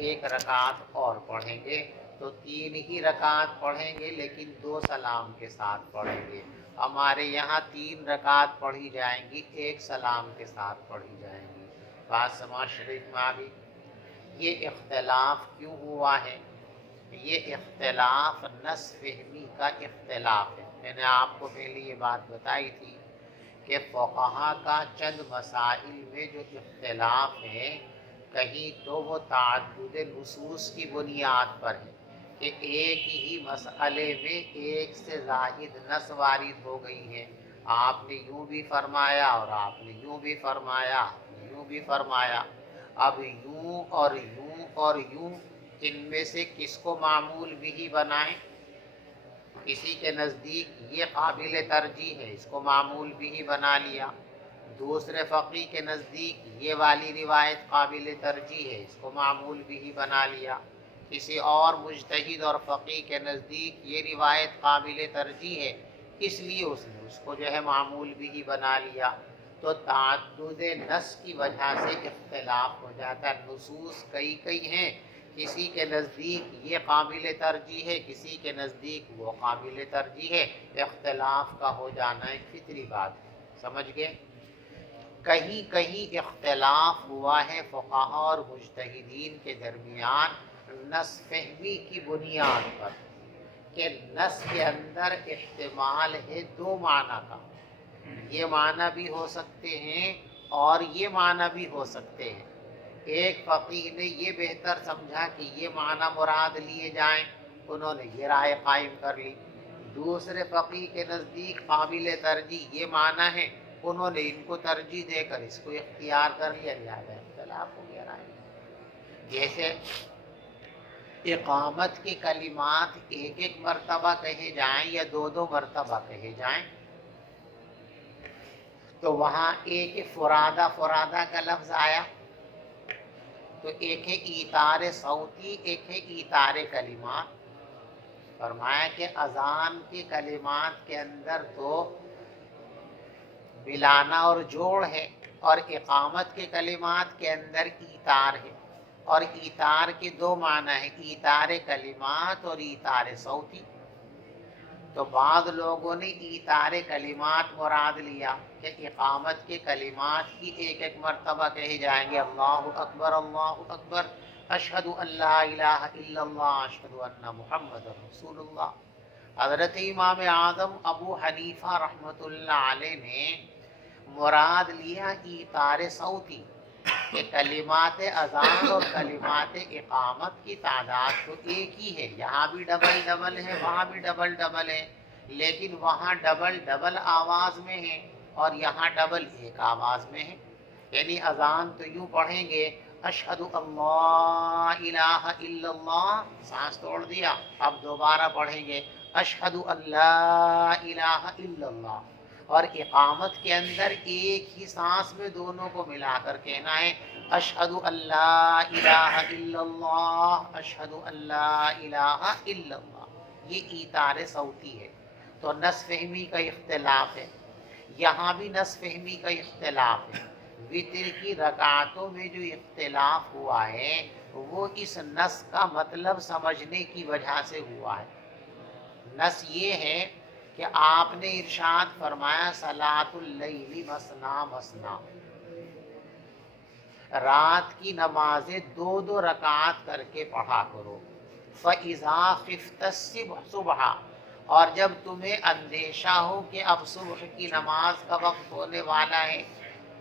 ایک رکعت اور پڑھیں گے تو 3 ہی رکعت پڑھیں گے لیکن 2 سلام کے ساتھ پڑھیں گے. ہمارے یہاں 3 رکعت پڑھی جائیں گی، 1 سلام کے ساتھ پڑھی جائیں گی. بات سماعت شریف میں آ گئی. یہ اختلاف کیوں ہوا ہے؟ یہ اختلاف نص فہمی کا اختلاف ہے. میں نے آپ کو پہلے یہ بات بتائی تھی کہ فقہا کا چند مسائل میں جو اختلاف ہے، کہیں تو وہ تعدد نصوص کی بنیاد پر ہے کہ ایک ہی مسئلے میں ایک سے زائد نص وارد ہو گئی ہے. آپ نے یوں بھی فرمایا اور آپ نے یوں بھی فرمایا، یوں بھی فرمایا. اب یوں اور یوں اور یوں، ان میں سے کس کو معمول بھی بنائیں؟ کسی کے نزدیک یہ قابل ترجیح ہے، اس کو معمول بھی بنا لیا. دوسرے فقی کے نزدیک یہ والی روایت قابل ترجیح ہے، اس کو معمول بھی بنا لیا. کسی اور مجتہد اور فقی کے نزدیک یہ روایت قابل ترجیح ہے، اس لیے اس نے اس کو جو ہے معمول بھی بنا لیا. تو تعدد نص کی وجہ سے اختلاف ہو جاتا ہے. نصوص کئی ہیں، کسی کے نزدیک یہ قابل ترجیح ہے، کسی کے نزدیک وہ قابل ترجیح ہے. اختلاف کا ہو جانا ایک فطری بات ہے. سمجھ گئے؟ کہیں اختلاف ہوا ہے فقہا اور مجتہدین کے درمیان نص فہمی کی بنیاد پر کہ نص کے اندر احتمال ہے 2 معنی کا. یہ معنی بھی ہو سکتے ہیں اور یہ معنی بھی ہو سکتے ہیں. ایک فقیہ نے یہ بہتر سمجھا کہ یہ معنی مراد لیے جائیں، انہوں نے یہ رائے قائم کر لی. دوسرے فقیہ کے نزدیک قابل ترجیح یہ معنی ہے، انہوں نے ان کو ترجیح دے کر اس کو اختیار کر لیا. لہذا اختلاف ہو گیا رائے. جیسے اقامت کے کلمات ایک مرتبہ کہے جائیں یا 2 مرتبہ کہے جائیں تو وہاں ایک فرادہ کا لفظ آیا، تو ایک ہے ایثار صوتی، ایک ہے ایثار کلمات. فرمایا کہ اذان کے کلمات کے اندر تو ملانا اور جوڑ ہے، اور اقامت کے کلمات کے اندر ایثار ہے. اور ایثار کے 2 معنی ہیں، ایثار کلمات اور ایثار صوتی. تو بعض لوگوں نے ایثار کلمات مراد لیا کہ اقامت کے کلمات کی ایک مرتبہ کہے جائیں گے، اللہ اکبر اللہ اکبر، اشہد ان لا الہ الا اللہ، اشہد ان محمد رسول اللہ. حضرت امام اعظم ابو حنیفہ رحمۃ اللہ علیہ نے مراد لیا ایثار صوتی کہ کلمات اذان اور کلمات اقامت کی تعداد تو ایک ہی ہے. یہاں بھی ڈبل ہے، وہاں بھی ڈبل ہے، لیکن وہاں ڈبل آواز میں ہے اور یہاں ڈبل ایک آواز میں ہے. یعنی اذان تو یوں پڑھیں گے، اشہد اللہ الہ الا اللہ، سانس توڑ دیا. اب دوبارہ پڑھیں گے، اشہد اللہ الہ الا اللہ. اور اقامت کے اندر ایک ہی سانس میں دونوں کو ملا کر کہنا ہے، اشہد اللہ الہ الا اللہ، اشہد اللہ الہ الا اللہ. یہ ایثار صوتی ہے. تو نص فہمی کا اختلاف ہے. یہاں بھی نص فہمی کا اختلاف ہے. وتر کی رکعتوں میں جو اختلاف ہوا ہے وہ اس نص کا مطلب سمجھنے کی وجہ سے ہوا ہے. نص یہ ہے کہ آپ نے ارشاد فرمایا صلاۃ اللیل مثنا مثنا، رات کی نمازیں 2 رکعت کر کے پڑھا کرو. فَإِذَا خِفْتَ الصُّبْحَ، اور جب تمہیں اندیشہ ہو کہ اب صبح کی نماز کا وقت ہونے والا ہے،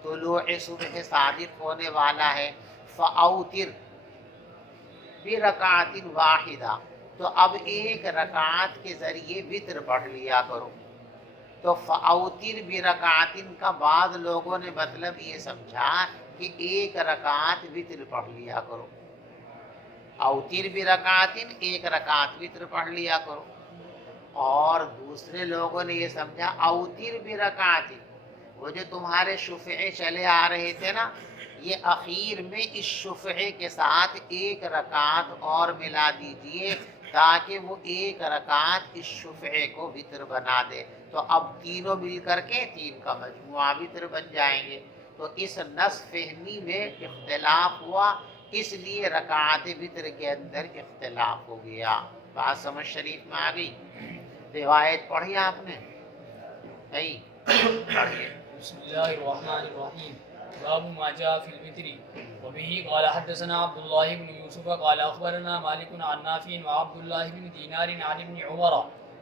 طلوع صبح صادق ہونے والا ہے، فَأَوْتِرْ بِرَكَعَةٍ وَاحِدَةٍ، تو اب ایک رکعت کے ذریعے وتر پڑھ لیا کرو. تو فَأَوْتِرْ بِرَكَعَةٍ کا بعض لوگوں نے مطلب یہ سمجھا کہ ایک رکعت وتر پڑھ لیا کرو. اوتر برکعتن، ایک رکعت وتر پڑھ لیا کرو. اور دوسرے لوگوں نے یہ سمجھا اوتر برکعتن، وہ جو تمہارے شفعے چلے آ رہے تھے نا، یہ اخیر میں اس شفعے کے ساتھ ایک رکعت اور ملا دیجئے تاکہ وہ ایک رکعت اس شفعے کو وتر بنا دے. تو اب تینوں مل کر کے 3 کا مجموعہ وتر بن جائیں گے. تو اس نص فہمی میں اختلاف ہوا اس لیے رکعات وتر کے اندر اختلاف ہو گیا. بات سمجھ شریف میں آ گئی. روایت پڑھی آپ نے نہیں پڑھیے. بسم الله الرحمن الرحيم. باب ما جاء في الوتر. وبه قال حدثنا عبد الله بن يوسف قال اخبرنا مالك عن نافع وعبد الله بن دينار عن ابن عمر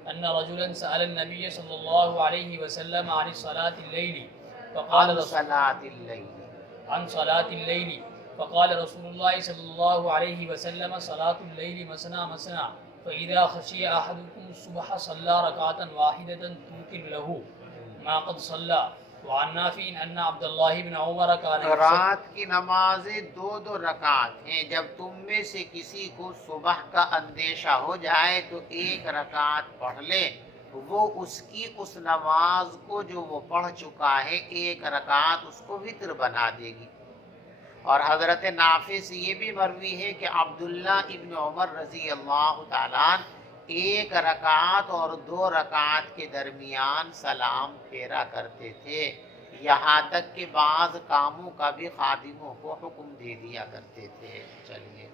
ان رجلا سأل النبي صلى الله عليه وسلم عن صلاة الليل فقال عن صلاة الليل عن صلاة الليل فقال رسول الله صلى الله عليه وسلم صلاة الليل مثنى مثنى فإذا خشي أحدكم الصبح صلى ركعة واحدة توتر له ما قد صلى. وعن نافع ان عبد الله بن عمر كان رات کی نمازیں دو دو رکعت ہیں. جب تم میں سے کسی کو صبح کا اندیشہ ہو جائے تو ایک رکعت پڑھ لے. وہ اس کی اس نماز کو جو وہ پڑھ چکا ہے ایک رکعت اس کو وتر بنا دے گی. اور حضرت نافع سے یہ بھی مروی ہے کہ عبداللہ ابن عمر رضی اللہ تعالیٰ ایک رکعت اور دو رکعت کے درمیان سلام پھیرا کرتے تھے. یہاں تک کہ بعض کاموں کا بھی خادموں کو حکم دے دیا کرتے تھے. چلیے.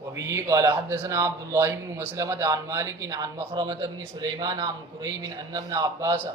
وبه قال حدثنا عبد الله بن مسلمة عن مالك عن مخرمة بن سليمان عن كريب أن ابن عباس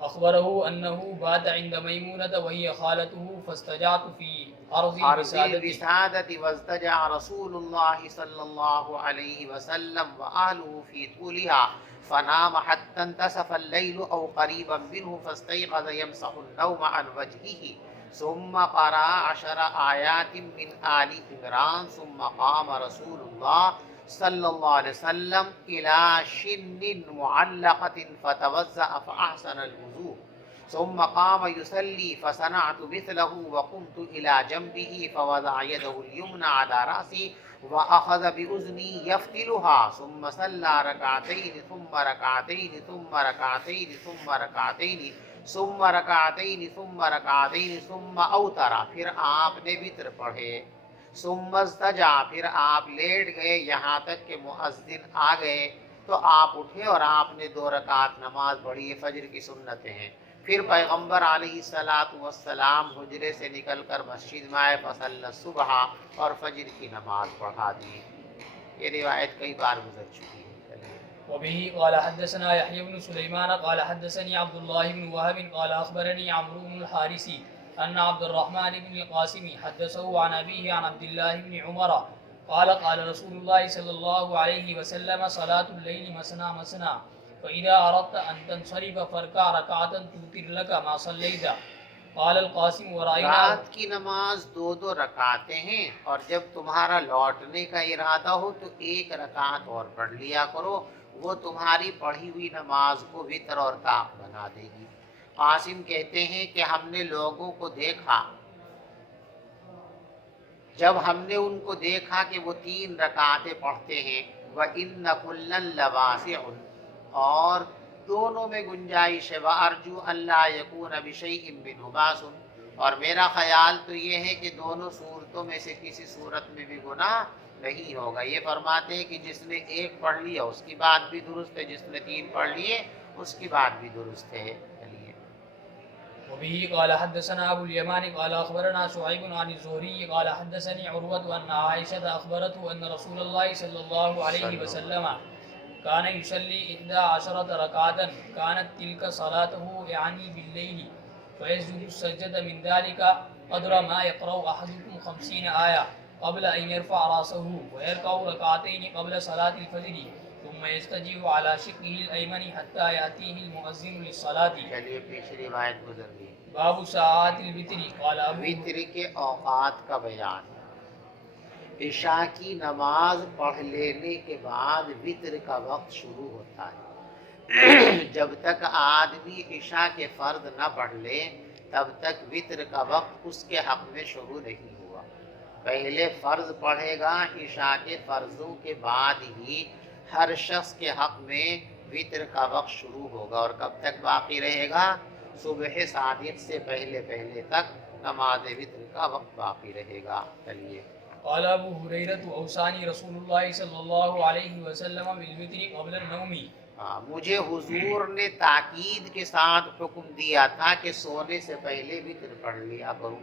أخبره أنه بات عند ميمونة وهي خالته فاستجعت في أرض الوسادة واستجع رسول الله صلى الله عليه وسلم وأهله في طولها فنام حتى انتصف الليل أو قريبا منه فاستيقظ يمسح النوم عن وجهه ثم قرأ 10 آيات من آل عمران ثم قام رسول الله صلى الله عليه وسلم إلى شن معلقة فتوضأ فأحسن الوضوء ثم قام يصلي فصنعت مثله وقمت إلى جنبه فوضع يده اليمنى على رأسي وأخذ بأذني يفتلها ثم صلى ركعتين ثم ركعتين ثم ركعتين ثم ركعتين ثم رکعتین ثم رکعتین ثم اوتر. پھر آپ نے وتر پڑھے. ثم استجع. پھر آپ لیٹ گئے یہاں تک کہ مؤذن آ گئے تو آپ اٹھے اور آپ نے 2 رکعت نماز پڑھی. یہ فجر کی سنتیں ہیں. پھر پیغمبر علیہ السلام حجرے سے نکل کر مسجد میں آئے فصلی الصبح اور فجر کی نماز پڑھا دی. یہ روایت کئی بار گزر چکی ہے. وبه قال حدثنا يحيى بن سليمان قال حدثني عبد الله بن وهب قال أخبرني عمرو بن الحارث أن عبد الرحمن بن القاسم حدثه عن أبيه عن عبد الله بن عمر قال قال رسول الله صلى الله عليه وسلم صلاة الليل مثنى مثنى فإذا أردت أن تنصرف فاركع ركعة توتر لك ما صليت. قال القاسم ورأينا. رات کی نماز 2 رکعتیں ہیں اور جب تمہارا لوٹنے کا ارادہ ہو تو ایک رکعت اور پڑھ لیا کرو. وہ تمہاری پڑھی ہوئی نماز کو وتر اور طاق بنا دے گی. قاسم کہتے ہیں کہ ہم نے لوگوں کو دیکھا. جب ہم نے ان کو دیکھا کہ وہ 3 رکعتیں پڑھتے ہیں وَإِنَّ كُلًّا لَوَاسِعٌ اور دونوں میں گنجائش ہے وَأَرْجُو أَلَّا يَكُونَ بِشَيْءٍ مِّنْهُ بَاسٌ اور میرا خیال تو یہ ہے کہ دونوں صورتوں میں سے کسی صورت میں بھی گناہ نہیں ہوگا. یہ فرماتے ہیں کہ جس نے 1 پڑھ لیا اس کی بات بھی درست ہے, جس نے 3 پڑھ لیے اس کی بات بھی درست ہے. وبه قال حدثنا ابو اليمان قال اخبرنا شعيب عن الزهري قال حدثني عروة ان عائشة اخبرته ان رسول الله صلى الله عليه وسلم كان يصلي 11 ركعة كانت تلك صلاته يعني بالليل فيسجد السجدة من ذلك قدر ما يقرأ احدكم 50 آية قبل ان يرفع راسه ويركع ركعتين قبل صلاة الفجر ثم يستجيب على شقه الأيمن حتى يأتيه المؤذن للصلاة. چلیے پیچھے روایت گزر گئی. باب ساعات الوتر. قال وتر کے اوقات کا بیان. عشاء کی نماز پڑھ لینے کے بعد وتر کا وقت شروع ہوتا ہے. جب تک آدمی عشاء کے فرض نہ پڑھ لے تب تک وتر کا وقت اس کے حق میں شروع نہیں ہوا. پہلے فرض پڑھے گا, عشاء کے فرضوں کے بعد ہی ہر شخص کے حق میں وتر کا وقت شروع ہوگا. اور کب تک باقی رہے گا؟ صبح صادق سے پہلے تک نماز وتر کا وقت باقی رہے گا. چلیے. قال ابو هريرة اوصاني رسول الله صلى الله عليه وسلم بالوتر قبل النوم. مجھے حضور نے تاکید کے ساتھ حکم دیا تھا کہ سونے سے پہلے وتر پڑھ لیا کروں.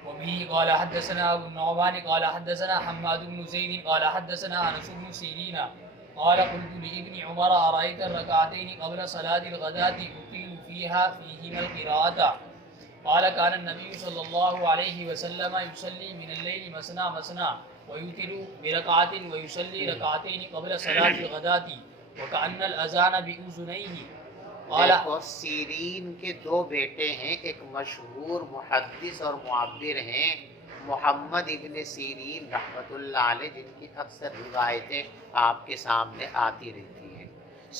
وبه قال حدثنا أبو النعمان قال حدثنا حماد بن زيد قال حدثنا أنس بن سيرين قال قلت لابن عمر أرأيت الركعتين قبل صلاة الغداة أطيل فيهما القراءة؟ قال كان النبي صلى الله عليه وسلم يصلي من الليل مثنى مثنى ويوتر بركعة ويصلي ركعتين قبل صلاة الغداة وكأن الأذان بأذنيه. دیکھو سیرین کے دو بیٹے ہیں، ایک مشہور محدث اور معبر ہیں محمد ابن سیرین رحمۃ اللہ علیہ، جن کی اکثر روایتیں آپ کے سامنے آتی رہتی ہیں۔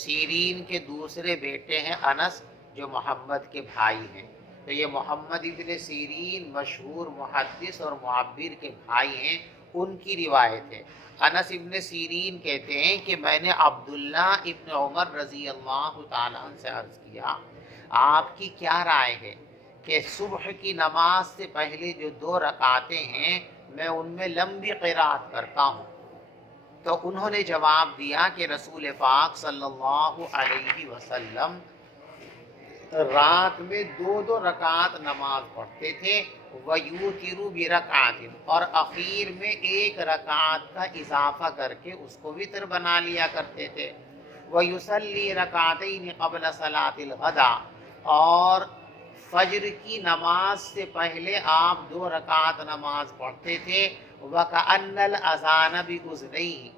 سیرین کے دوسرے بیٹے ہیں انس، جو محمد کے بھائی ہیں۔ تو یہ محمد ابن سیرین مشہور محدث اور معبر کے بھائی ہیں، ان کی روایت ہے۔ انس ابن سیرین کہتے ہیں کہ میں نے عبداللہ ابن عمر رضی اللہ تعالیٰ عنہ سے عرض کیا، آپ کی کیا رائے ہے کہ صبح کی نماز سے پہلے جو 2 رکعتیں ہیں میں ان میں لمبی قرات کرتا ہوں؟ تو انہوں نے جواب دیا کہ رسول پاک صلی اللہ علیہ وسلم رات میں 2 رکعت نماز پڑھتے تھے، وَيُوتِرُ بِرَكْعَةٍ، اور اخیر میں 1 رکعت کا اضافہ کر کے اس کو وتر بنا لیا کرتے تھے۔ وَيُصَلِّي رَكْعَتَيْنِ قَبْلَ صَلَاةِ الْغَدَاءِ، اور فجر کی نماز سے پہلے آپ 2 رکعت نماز پڑھتے تھے۔ وَكَأَنَّ الْأَذَانَ بِأُذْنَيْهِ،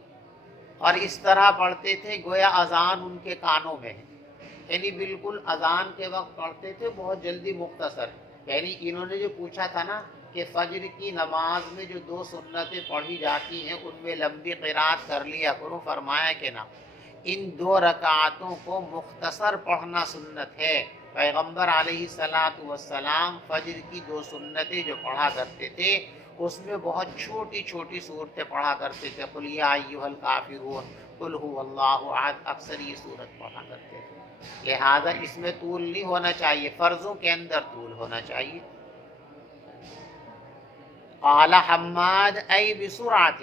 اور اس طرح پڑھتے تھے گویا اذان ان کے کانوں میں ہے، یعنی بالکل اذان کے وقت پڑھتے تھے، بہت جلدی مختصر۔ یعنی انہوں نے جو پوچھا تھا نا کہ فجر کی نماز میں جو 2 سنتیں پڑھی جاتی ہیں ان میں لمبی قرات کر لیا کرو، فرمایا کہ نہ، ان 2 رکعتوں کو مختصر پڑھنا سنت ہے۔ پیغمبر علیہ الصلاۃ والسلام فجر کی 2 سنتیں جو پڑھا کرتے تھے اس میں بہت چھوٹی چھوٹی صورتیں پڑھا کرتے تھے، قل یا ایھا الکافرون، قل ھو اللہ احد، اکثر یہ صورت پڑھا کرتے تھے۔ لہذا اس میں طول نہیں ہونا چاہیے، فرضوں کے اندر طول ہونا چاہیے۔ قال حماد ای بسرعۃ،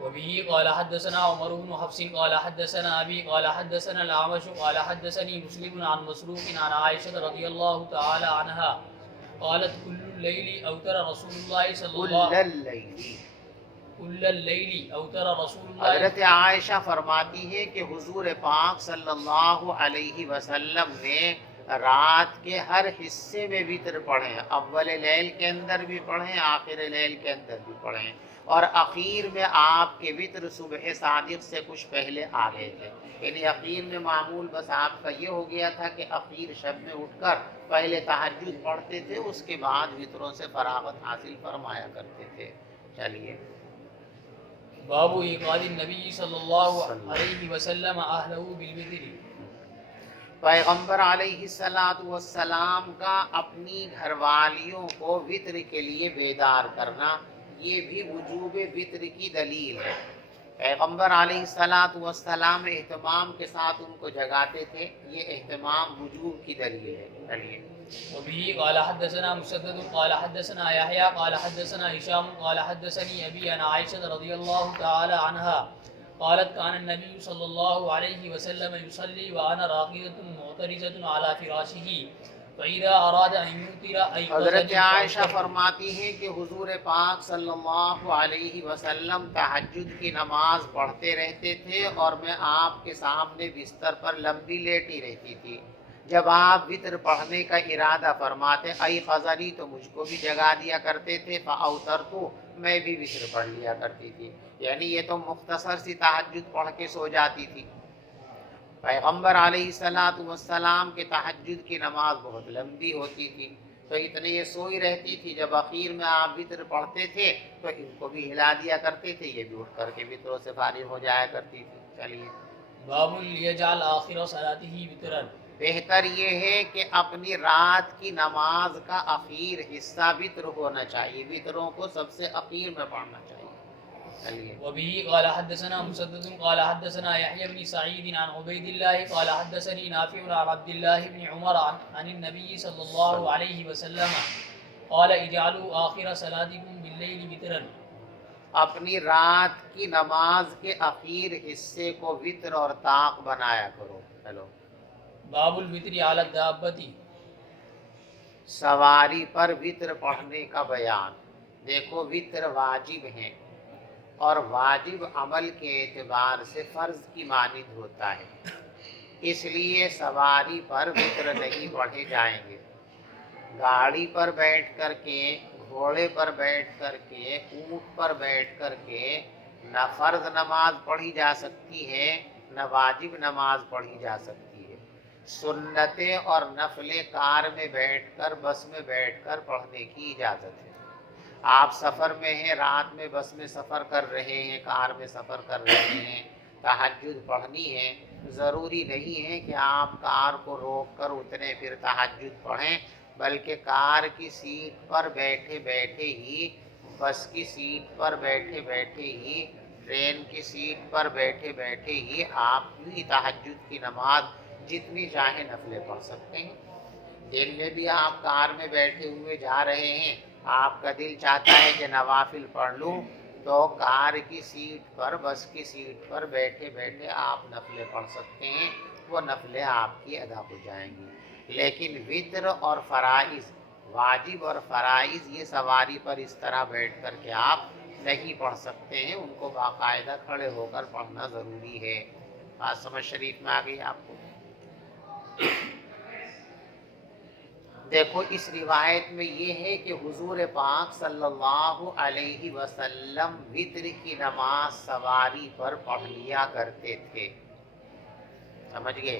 وبه قال حدثنا عمر بن حفص قال حدثنا أبي قال حدثنا الأعمش قال حدثني مسلم عن مسروق عن عائشة رضي الله تعالى عنها قالت كل الليل أوتر رسول الله صلى الله كل الليل أوتر رسول الله. حضرت عائشہ فرماتی ہے کہ حضور پاک صلی اللہ علیہ وسلم نے رات کے ہر حصے میں وتر پڑھیں، اول لیل کے اندر بھی پڑھیں، آخر لیل کے اندر بھی پڑھیں، اور اخیر میں آپ کے وتر صبح صادق سے کچھ پہلے آ گئے تھے. یعنی اخیر میں معمول بس آپ کا یہ ہو گیا تھا کہ اخیر شب میں اٹھ کر پہلے تہجد پڑھتے تھے، اس کے بعد وتروں سے فراغت حاصل فرمایا کرتے تھے. چلیے. باب ایقاظ النبی صلی اللہ علیہ وسلم اہلہ بالوتر. پیغمبر علیہ السلام کا اپنی گھر والیوں کو وطر کے لیے بیدار کرنا، یہ بھی وجوب وطر کی دلیل ہے. پیغمبر علیہ السلام اہتمام کے ساتھ ان کو جگاتے تھے، یہ اہتمام وجوب کی دلیل ہے. چلیے. وبه قال حدثنا مسدد قال حدثنا يحيى قال حدثنا هشام قال حدثني أبي عن عائشة رضي الله تعالى عنها قالت كان النبي صلى الله عليه وسلم يصلي وأنا راقدة معترضة على فراشه فإذا أراد أن يوتر حضرت عائشہ فرماتی ہیں کہ حضور پاک صلی اللہ علیہ وسلم تہجد کی نماز پڑھتے رہتے تھے اور میں آپ کے سامنے بستر پر لمبی لیٹی رہتی تھی. جب آپ وطر پڑھنے کا ارادہ فرماتے ای خزری تو مجھ کو بھی جگا دیا کرتے تھے، فاوترت میں بھی وطر پڑھ لیا کرتی تھی. یعنی یہ تو مختصر سی تہجد پڑھ کے سو جاتی تھی. پیغمبر علیہ السلام کے تہجد کی نماز بہت لمبی ہوتی تھی، تو اتنے یہ سوئی رہتی تھی. جب اخیر میں آپ وطر پڑھتے تھے تو ان کو بھی ہلا دیا کرتے تھے، یہ بھی اٹھ کر کے وطروں سے فارغ ہو جایا کرتی تھی. چلیے. باب لیجعل آخر صلاته وترا. بہتر یہ ہے کہ اپنی رات کی نماز کا اخیر حصہ وطر ہونا چاہیے، وطروں کو سب سے اخیر میں پڑھنا چاہیے. چلیے. وبه قال حدثنا مسدد قال حدثنا يحيى بن سعيد عن عبيد الله قال حدثني نافع عن عبد الله بن عمر عن النبي صلى الله عليه وسلم قال اجعلوا آخر صلاتكم بالليل وترا. اپنی رات کی نماز کے اخیر حصے کو وطر اور طاق بنایا کرو. چلو. باب الوتر علی الدابۃ. سواری پر وطر پڑھنے کا بیان. دیکھو وطر واجب ہیں اور واجب عمل کے اعتبار سے فرض کی مانند ہوتا ہے، اس لیے سواری پر وطر نہیں پڑھے جائیں گے. گاڑی پر بیٹھ کر کے، گھوڑے پر بیٹھ کر کے، اونٹ پر بیٹھ کر کے نہ فرض نماز پڑھی جا سکتی ہے نہ واجب نماز پڑھی جا سکتی ہے. سنتیں اور نفلیں کار میں بیٹھ کر، بس میں بیٹھ کر پڑھنے کی اجازت ہے. آپ سفر میں ہیں، رات میں بس میں سفر کر رہے ہیں، کار میں سفر کر رہے ہیں، تہجد پڑھنی ہے، ضروری نہیں ہے کہ آپ کار کو روک کر اتنے پھر تہجد پڑھیں، بلکہ کار کی سیٹ پر بیٹھے بیٹھے ہی، بس کی سیٹ پر بیٹھے بیٹھے ہی، ٹرین کی سیٹ پر بیٹھے بیٹھے ہی آپ بھی تہجد کی نماز جتنی چاہیں نفلیں پڑھ سکتے ہیں. دن میں بھی آپ کار میں بیٹھے ہوئے جا رہے ہیں، آپ کا دل چاہتا ہے کہ نوافل پڑھ لوں، تو کار کی سیٹ پر، بس کی سیٹ پر بیٹھے بیٹھے آپ نفلیں پڑھ سکتے ہیں، وہ نفلیں آپ کی ادا ہو جائیں گی. لیکن وطر اور فرائض، واجب اور فرائض، یہ سواری پر اس طرح بیٹھ کر کے آپ نہیں پڑھ سکتے ہیں، ان کو باقاعدہ کھڑے ہو کر پڑھنا ضروری ہے. بات سمجھ شریف میں آ گئی آپ کو؟ دیکھو اس روایت میں یہ ہے کہ حضور پاک صلی اللہ علیہ وسلم وطر کی نماز سواری پر پڑھ لیا کرتے تھے. سمجھ گئے؟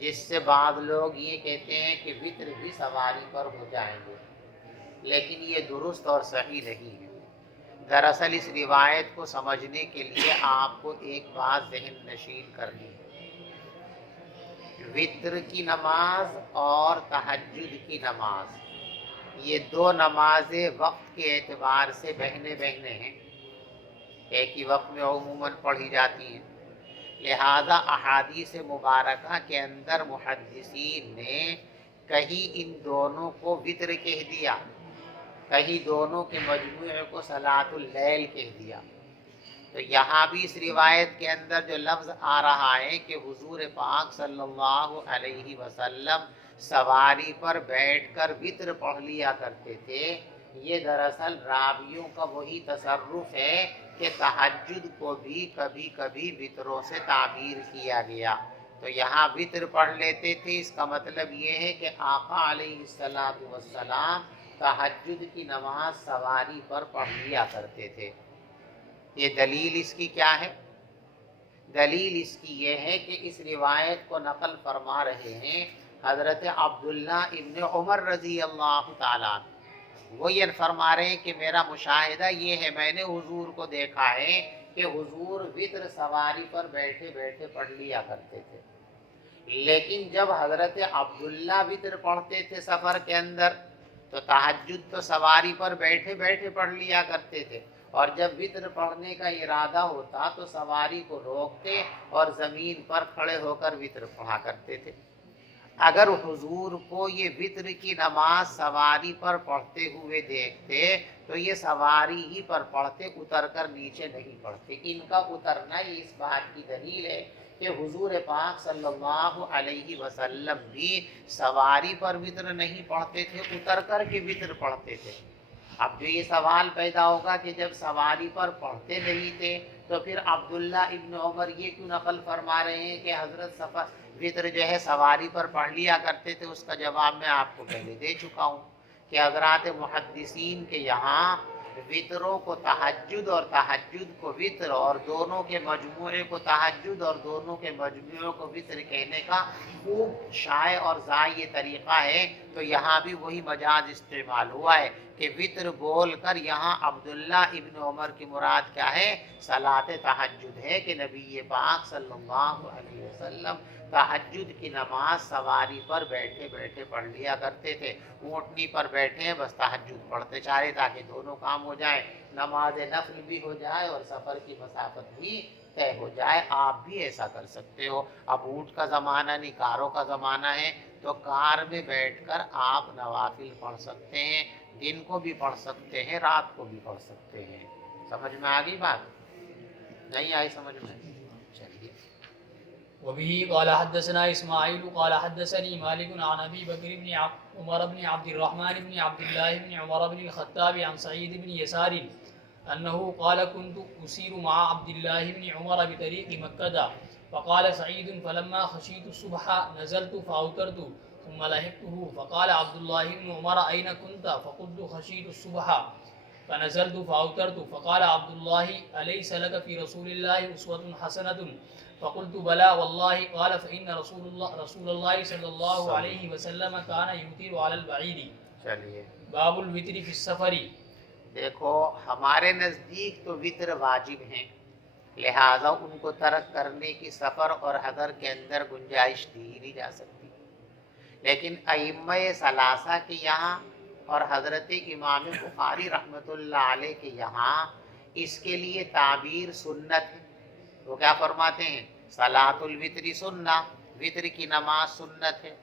جس سے بعض لوگ یہ کہتے ہیں کہ وطر بھی سواری پر ہو جائیں گے، لیکن یہ درست اور صحیح نہیں ہے. دراصل اس روایت کو سمجھنے کے لیے آپ کو ایک بات ذہن نشین کرنی ہے. وطر کی نماز اور تہجد کی نماز یہ دو نمازیں وقت کے اعتبار سے بہنے بہنے ہیں، ایک ہی وقت میں عموماً پڑھی جاتی ہیں، لہذا احادیث مبارکہ کے اندر محدثین نے کہیں ان دونوں کو وطر کہہ دیا، کہیں دونوں کے مجموعے کو صلاۃ اللیل کہہ دیا۔ تو یہاں بھی اس روایت کے اندر جو لفظ آ رہا ہے کہ حضور پاک صلی اللہ علیہ وسلم سواری پر بیٹھ کر وطر پڑھ لیا کرتے تھے، یہ دراصل راویوں کا وہی تصرف ہے کہ تہجد کو بھی کبھی کبھی وطروں سے تعبیر کیا گیا۔ تو یہاں وطر پڑھ لیتے تھے، اس کا مطلب یہ ہے کہ آقا علیہ السلام تہجد کی نماز سواری پر پڑھ لیا کرتے تھے۔ یہ دلیل اس کی کیا ہے؟ دلیل اس کی یہ ہے کہ اس روایت کو نقل فرما رہے ہیں حضرت عبداللہ ابن عمر رضی اللہ تعالیٰ عنہ۔ وہ یہ فرما رہے ہیں کہ میرا مشاہدہ یہ ہے، میں نے حضور کو دیکھا ہے کہ حضور وطر سواری پر بیٹھے بیٹھے پڑھ لیا کرتے تھے، لیکن جب حضرت عبداللہ وطر پڑھتے تھے سفر کے اندر تو تہجد تو سواری پر بیٹھے بیٹھے پڑھ لیا کرتے تھے، اور جب وطر پڑھنے کا ارادہ ہوتا تو سواری کو روکتے اور زمین پر کھڑے ہو کر وطر پڑھا کرتے تھے۔ اگر حضور کو یہ وطر کی نماز سواری پر پڑھتے ہوئے دیکھتے تو یہ سواری ہی پر پڑھتے، اتر کر نیچے نہیں پڑھتے۔ ان کا اترنا یہ اس بات کی دلیل ہے کہ حضور پاک صلی اللہ علیہ وسلم بھی سواری پر وطر نہیں پڑھتے تھے، اتر کر کے وطر پڑھتے تھے۔ اب جو یہ سوال پیدا ہوگا کہ جب سواری پر پڑھتے نہیں تھے تو پھر عبداللہ ابن عمر یہ کیوں نقل فرما رہے ہیں کہ حضرت وطر جو ہے سواری پر پڑھ لیا کرتے تھے؟ اس کا جواب میں آپ کو پہلے دے چکا ہوں کہ حضرات محدثین کے یہاں وطروں کو تہجد اور تہجد کو وطر اور دونوں کے مجموعے کو تہجد اور دونوں کے مجموعے کو وطر کہنے کا خوب شائع اور زائع طریقہ ہے۔ تو یہاں بھی وہی مجاز استعمال ہوا ہے کہ وطر بول کر یہاں عبداللہ ابن عمر کی مراد کیا ہے؟ صلاۃ تہجد ہے کہ نبی پاک صلی اللہ علیہ وسلم تہجد کی نماز سواری پر بیٹھے بیٹھے پڑھ لیا کرتے تھے۔ اونٹنی پر بیٹھے ہیں بس تہجد پڑھتے چاہ رہے تاکہ دونوں کام ہو جائیں، نماز نفل بھی ہو جائے اور سفر کی مسافت بھی طے ہو جائے۔ آپ بھی ایسا کر سکتے ہو۔ اب اونٹ کا زمانہ نہیں، کاروں کا زمانہ ہے، تو کار میں بیٹھ کر آپ نوافل پڑھ سکتے ہیں، دن کو بھی پڑھ سکتے ہیں، رات کو بھی پڑھ سکتے ہیں۔ سمجھ میں آ گئی بات؟ نہیں آئی سمجھ میں؟ چلیے۔ وبه قال حدثنا اسماعيل قال حدثني مالك عن ابي بكر بن عمر بن عبد الرحمن بن عبد الله بن عمر بن الخطاب عن سعيد بن يسار انه قال كنت اسير مع عبد الله بن عمر بطريق مكة فقال سعيد فلما خشيت الصبح نزلت فاوترت ثم لحقته فقال عبد الله بن عمر اين كنت فقلت خشيت الصبح فنزلت فاوترت فقال عبد الله اليس لك في رسول الله اسوة حسنة فقلت بلى والله قال فإن رسول الله صلى الله عليه وسلم كان يوتر على البعير۔ چلیے، باب الوتر في السفر۔ دیکھو ہمارے نزدیک تو وطر واجب ہیں، لہذا ان کو ترک کرنے کی سفر اور حضر کے اندر گنجائش دی ہی نہیں جا سکتی، لیکن ائمہ ثلاثہ کے یہاں اور حضرت امام بخاری رحمۃ اللہ علیہ کے یہاں اس کے لیے تعبیر سنت ہے۔ وہ کیا فرماتے ہیں؟ صلاۃ الوتر سنہ، وطر کی نماز سنت ہے،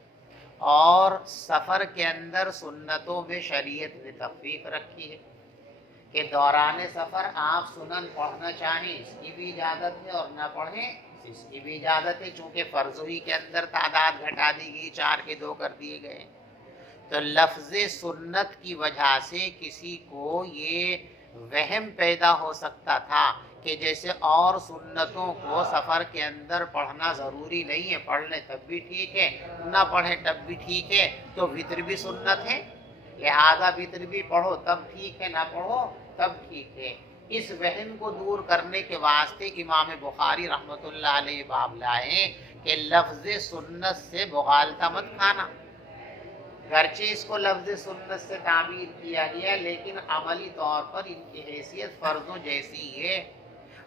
اور سفر کے اندر سنتوں میں شریعت نے تخفیف رکھی ہے کہ دوران سفر آپ سنن پڑھنا چاہیں اس کی بھی اجازت ہے اور نہ پڑھیں اس کی بھی اجازت ہے، چونکہ فرض ہی کے اندر تعداد گھٹا دی گئی، 4 کے 2 کر دیے گئے۔ تو لفظ سنت کی وجہ سے کسی کو یہ وہم پیدا ہو سکتا تھا کہ جیسے اور سنتوں کو سفر کے اندر پڑھنا ضروری نہیں ہے، پڑھ لیں تب بھی ٹھیک ہے، نہ پڑھیں تب بھی ٹھیک ہے، تو وطر بھی سنت ہے، لہذا وطر بھی پڑھو تب ٹھیک ہے، نہ پڑھو تب ٹھیک ہے۔ اس وہم کو دور کرنے کے واسطے امام بخاری رحمۃ اللہ علیہ باب لائے کہ لفظ سنت سے مغالطہ مت کھانا۔ گرچہ اس کو لفظ سنت سے تعبیر کیا گیا لیکن عملی طور پر ان کی حیثیت فرضوں جیسی ہے۔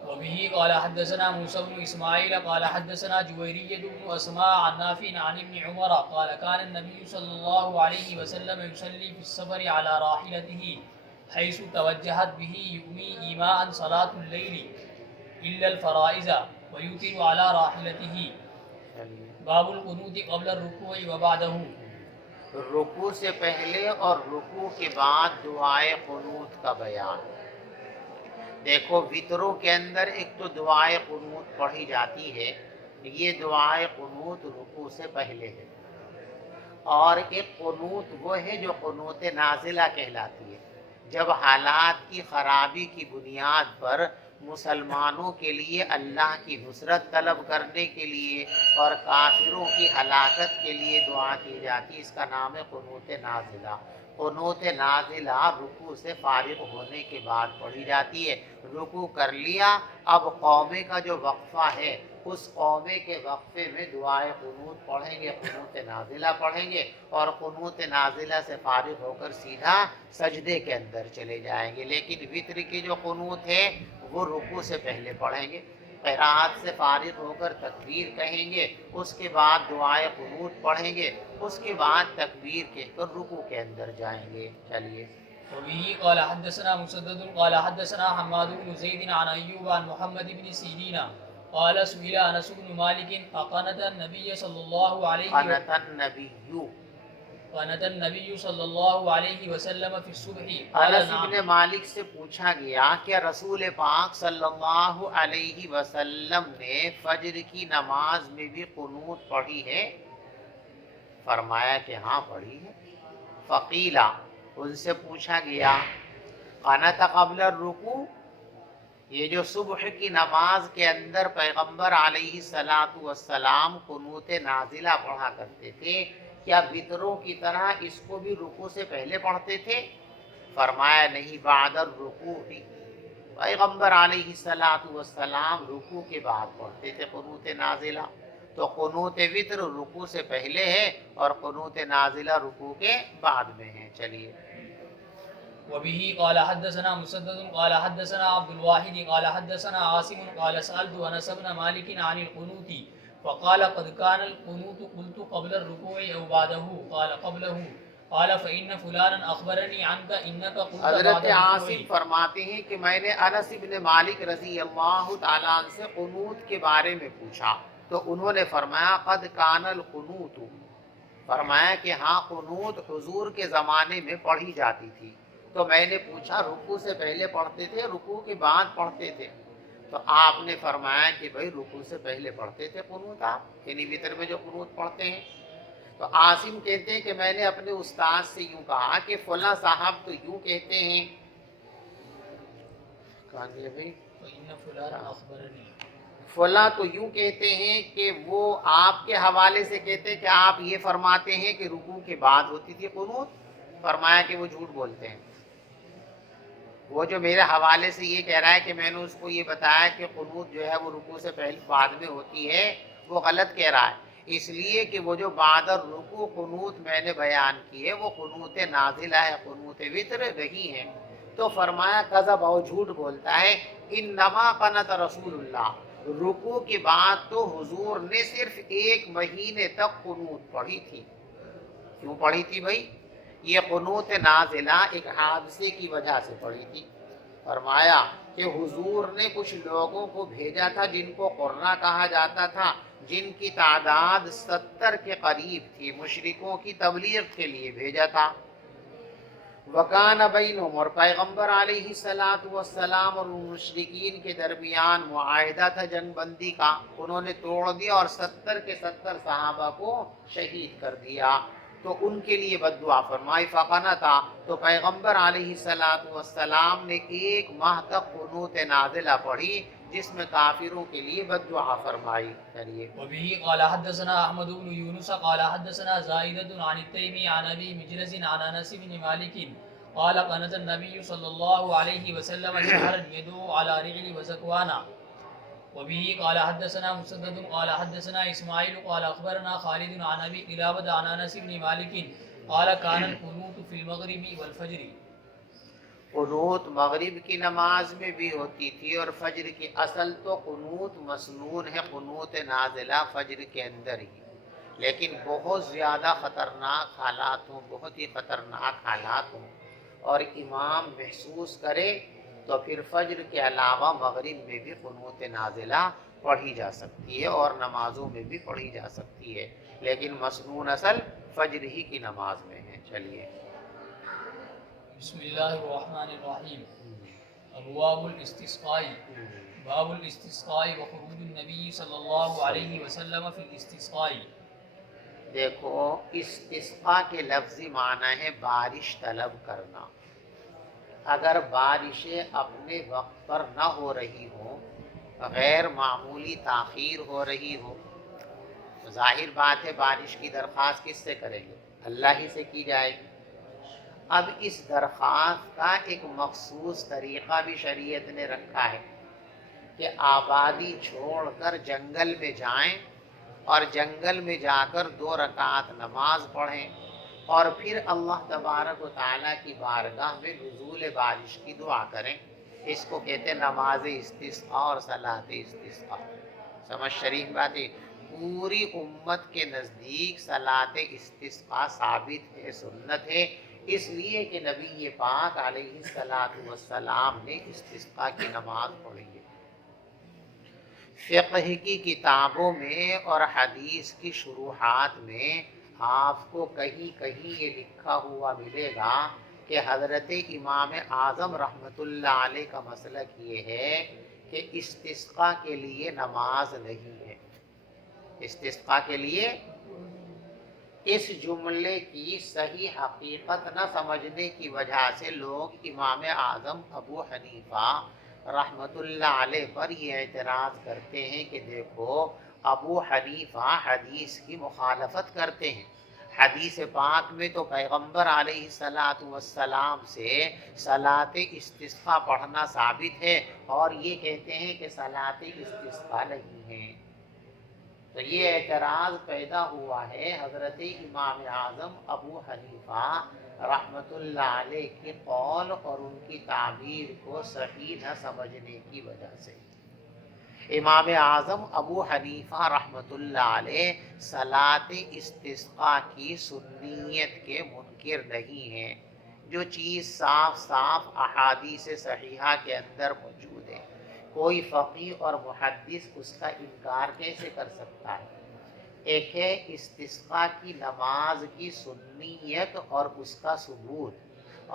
وبه قال حدثنا موسى بن إسماعيل قال حدثنا جويرية بن أسماء عن نافع عن ابن عمر قال كان النبي صلى الله عليه وسلم يصلي في السفر على راحلته حيث توجهت به يؤمي إيماء صلاة الليل إلا الفرائض ويوتر على راحلته. باب القنوت قبل الركوع وبعده. رکوع سے پہلے اور رکوع کے بعد دعائے قنوت کا بیان۔ دیکھو وطروں کے اندر ایک تو دعائے قنوت پڑھی جاتی ہے، یہ دعائے قنوت رکوع سے پہلے ہے، اور ایک قنوت وہ ہے جو قنوت نازلہ کہلاتی ہے، جب حالات کی خرابی کی بنیاد پر مسلمانوں کے لیے اللہ کی نصرت طلب کرنے کے لیے اور کافروں کی ہلاکت کے لیے دعا کی جاتی ہے، اس کا نام ہے قنوت نازلہ۔ قنوت نازلہ رکوع سے فارغ ہونے کے بعد پڑھی جاتی ہے۔ رکوع کر لیا، اب قومے کا جو وقفہ ہے اس قومے کے وقفے میں دعائے قنوت پڑھیں گے، قنوت نازلہ پڑھیں گے، اور قنوت نازلہ سے فارغ ہو کر سیدھا سجدے کے اندر چلے جائیں گے۔ لیکن وطر کی جو قنوت ہے وہ رکوع سے پہلے پڑھیں گے، قرات سے فارغ ہو کر تکبیر کہیں گے، اس کے بعد دعائے قنوت پڑھیں گے، اس کے بعد تکبیر کہہ کر رکوع کے اندر جائیں گے۔ چلیے۔ وبه قال حدثنا مسدد قال حدثنا حماد بن زيد عن أيوب عن محمد بن سيرين قال سئل أنس بن مالك أقنت النبي صلى الله عليه قنت النبي صلى الله عليه وسلم في الصبح قال انس نعم. بن مالک سے پوچھا گیا کہ رسول پاک صلی اللہ علیہ وسلم نے فجر کی نماز میں بھی قنوت پڑھی ہے؟ فرمایا کہ ہاں پڑھی ہے۔ فقیلا، ان سے پوچھا گیا قنت قبل الرکوع، یہ جو صبح کی نماز کے اندر پیغمبر علیہ السلام قنوت نازلہ پڑھا کرتے تھے، کیا وطروں کی طرح اس کو بھی رکوع سے پہلے پڑھتے تھے؟ فرمایا نہیں، بعد الرکوع، پیغمبر علیہ السلام رکوع کے بعد پڑھتے تھے قنوت نازلہ۔ تو قنوت وطر رکوع سے پہلے ہے اور قنوت نازلہ رکوع کے بعد میں ہے۔ چلیے۔ وبه قال حدثنا مسدد قال حدثنا عبد الواحد قال حدثنا عاصم قال سألت أنس بن مالك عن القنوت فقال قد كان القنوت قلت قبل الركوع أو بعده قال قبله قال فإن فلانا أخبرني عنك إنك قلت بعد حضرت الركوع. عاصم فرماتے ہیں کہ میں نے انس بن مالک رضی اللہ تعالیٰ عنہ سے قنوت کے بارے میں پوچھا تو انہوں نے فرمایا قد کان القنوت، فرمایا کہ ہاں قنوت حضور کے زمانے میں پڑھی جاتی تھی۔ تو میں نے پوچھا رکوع سے پہلے پڑھتے تھے رکوع کے بعد پڑھتے تھے؟ تو آپ نے فرمایا کہ بھائی رکوع سے پہلے پڑھتے تھے قنوت، آپ یعنی وطر میں جو قنوت پڑھتے ہیں۔ تو عاصم کہتے ہیں کہ میں نے اپنے استاد سے یوں کہا کہ فلاں صاحب تو یوں کہتے ہیں، کہاں گئے بھائی، فإن فلانا أخبرني، فلاں تو یوں کہتے ہیں کہ وہ آپ کے حوالے سے کہتے ہیں کہ آپ یہ فرماتے ہیں کہ رکوع کے بعد ہوتی تھی قنوت۔ فرمایا کہ وہ جھوٹ بولتے ہیں، وہ جو میرے حوالے سے یہ کہہ رہا ہے کہ میں نے اس کو یہ بتایا کہ قنوت جو ہے وہ رکوع سے پہلے بعد میں ہوتی ہے، وہ غلط کہہ رہا ہے، اس لیے کہ وہ جو بعد الرکوع قنوت میں نے بیان کی ہے وہ قنوت نازلہ ہے، قنوت وطر نہیں ہے۔ تو فرمایا کذب، اور جھوٹ بولتا ہے، انما قنت رسول اللہ، رکوع کے بعد تو حضور نے صرف 1 مہینے تک قنوت پڑھی تھی۔ کیوں پڑھی تھی بھائی؟ یہ قنوت نازلہ ایک حادثے کی وجہ سے پڑھی تھی۔ فرمایا کہ حضور نے کچھ لوگوں کو بھیجا تھا جن کو قرہ کہا جاتا تھا، جن کی تعداد 70 کے قریب تھی، مشرکوں کی تبلیغ کے لیے بھیجا تھا۔ وکان بینہم، اور پیغمبر علیہ السلام اور مشرکین کے درمیان معاہدہ تھا جنگ بندی کا، انہوں نے توڑ دیا اور 70 کے 70 صحابہ کو شہید کر دیا۔ تو ان کے لیے بد دعا فرمائی، فقنتا، تو پیغمبر علیہ السلام نے 1 ماہ تک قنوت نازلہ پڑھی، جس میں کافروں کے لیے بد دعا فرمائی. کریے. وبه قال حدثنا احمد بن يونس قال حدثنا زائدة عن التيمي عن ابي مجلس عن انس بن مالك قال قنت النبي صلى الله عليه وسلم شهرا يدعو على رعل وزكوانا. وبه قال حدثنا مسدد قال حدثنا اسماعيل قال اخبرنا خالد عن ابي قلابة عن انس بن مالك قال كان القنوت في المغرب والفجر. قنوت مغرب کی نماز میں بھی ہوتی تھی اور فجر کی. اصل تو قنوت مسنون ہے، قنوت نازلہ فجر کے اندر ہی، لیکن بہت زیادہ خطرناک حالات ہوں، بہت ہی خطرناک حالات ہوں اور امام محسوس کرے تو پھر فجر کے علاوہ مغرب میں بھی قنوت نازلہ پڑھی جا سکتی ہے اور نمازوں میں بھی پڑھی جا سکتی ہے، لیکن مسنون اصل فجر ہی کی نماز میں ہے. چلیے. بسم اللہ الرحمن الرحیم. ابواب الاستسقاء. باب الاستسقاء وخروج النبی صلی اللہ علیہ وسلم فی الاستسقاء. دیکھو، استسقاء کے لفظی معنی ہے بارش طلب کرنا. اگر بارشیں اپنے وقت پر نہ ہو رہی ہوں، غیر معمولی تاخیر ہو رہی ہو، تو ظاہر بات ہے بارش کی درخواست کس سے کریں گے؟ اللہ ہی سے کی جائے گی. اب اس درخواست کا ایک مخصوص طریقہ بھی شریعت نے رکھا ہے کہ آبادی چھوڑ کر جنگل میں جائیں اور جنگل میں جا کر 2 رکعت نماز پڑھیں اور پھر اللہ تبارک و تعالیٰ کی بارگاہ میں نزول بارش کی دعا کریں. اس کو کہتے ہیں نماز استسقاء اور صلاۃ استسقاء. سمجھ شریف بات ہے. پوری امت کے نزدیک صلاۃ استسقاء ثابت ہے، سنت ہے، اس لیے کہ نبی پاک علیہ الصلاۃ والسلام نے استسقاء کی نماز پڑھی ہے. فقہ کی کتابوں میں اور حدیث کی شروحات میں آپ کو کہیں کہیں یہ لکھا ہوا ملے گا کہ حضرت امام اعظم رحمۃ اللہ علیہ کا مسلک یہ ہے کہ استسقاء کے لیے نماز نہیں ہے. استسقاء کے لیے اس جملے کی صحیح حقیقت نہ سمجھنے کی وجہ سے لوگ امام اعظم ابو حنیفہ رحمۃ اللہ علیہ پر یہ اعتراض کرتے ہیں کہ دیکھو ابو حنیفہ حدیث کی مخالفت کرتے ہیں. حدیث پاک میں تو پیغمبر علیہ الصلاۃ والسلام سے صلاۃ استسقاء پڑھنا ثابت ہے اور یہ کہتے ہیں کہ صلاۃ استسقاء نہیں ہے. تو یہ اعتراض پیدا ہوا ہے حضرت امام اعظم ابو حنیفہ رحمۃ اللہ علیہ کے قول اور ان کی تعبیر کو صحیح نہ سمجھنے کی وجہ سے. امام اعظم ابو حنیفہ رحمۃ اللہ علیہ صلاۃ استسقاء کی سنیت کے منکر نہیں ہیں. جو چیز صاف صاف احادیث صحیحہ کے اندر موجود ہے، کوئی فقیہ اور محدث اس کا انکار کیسے کر سکتا ہے؟ ایک ہے استسقاء کی نماز کی سنیت اور اس کا ثبوت،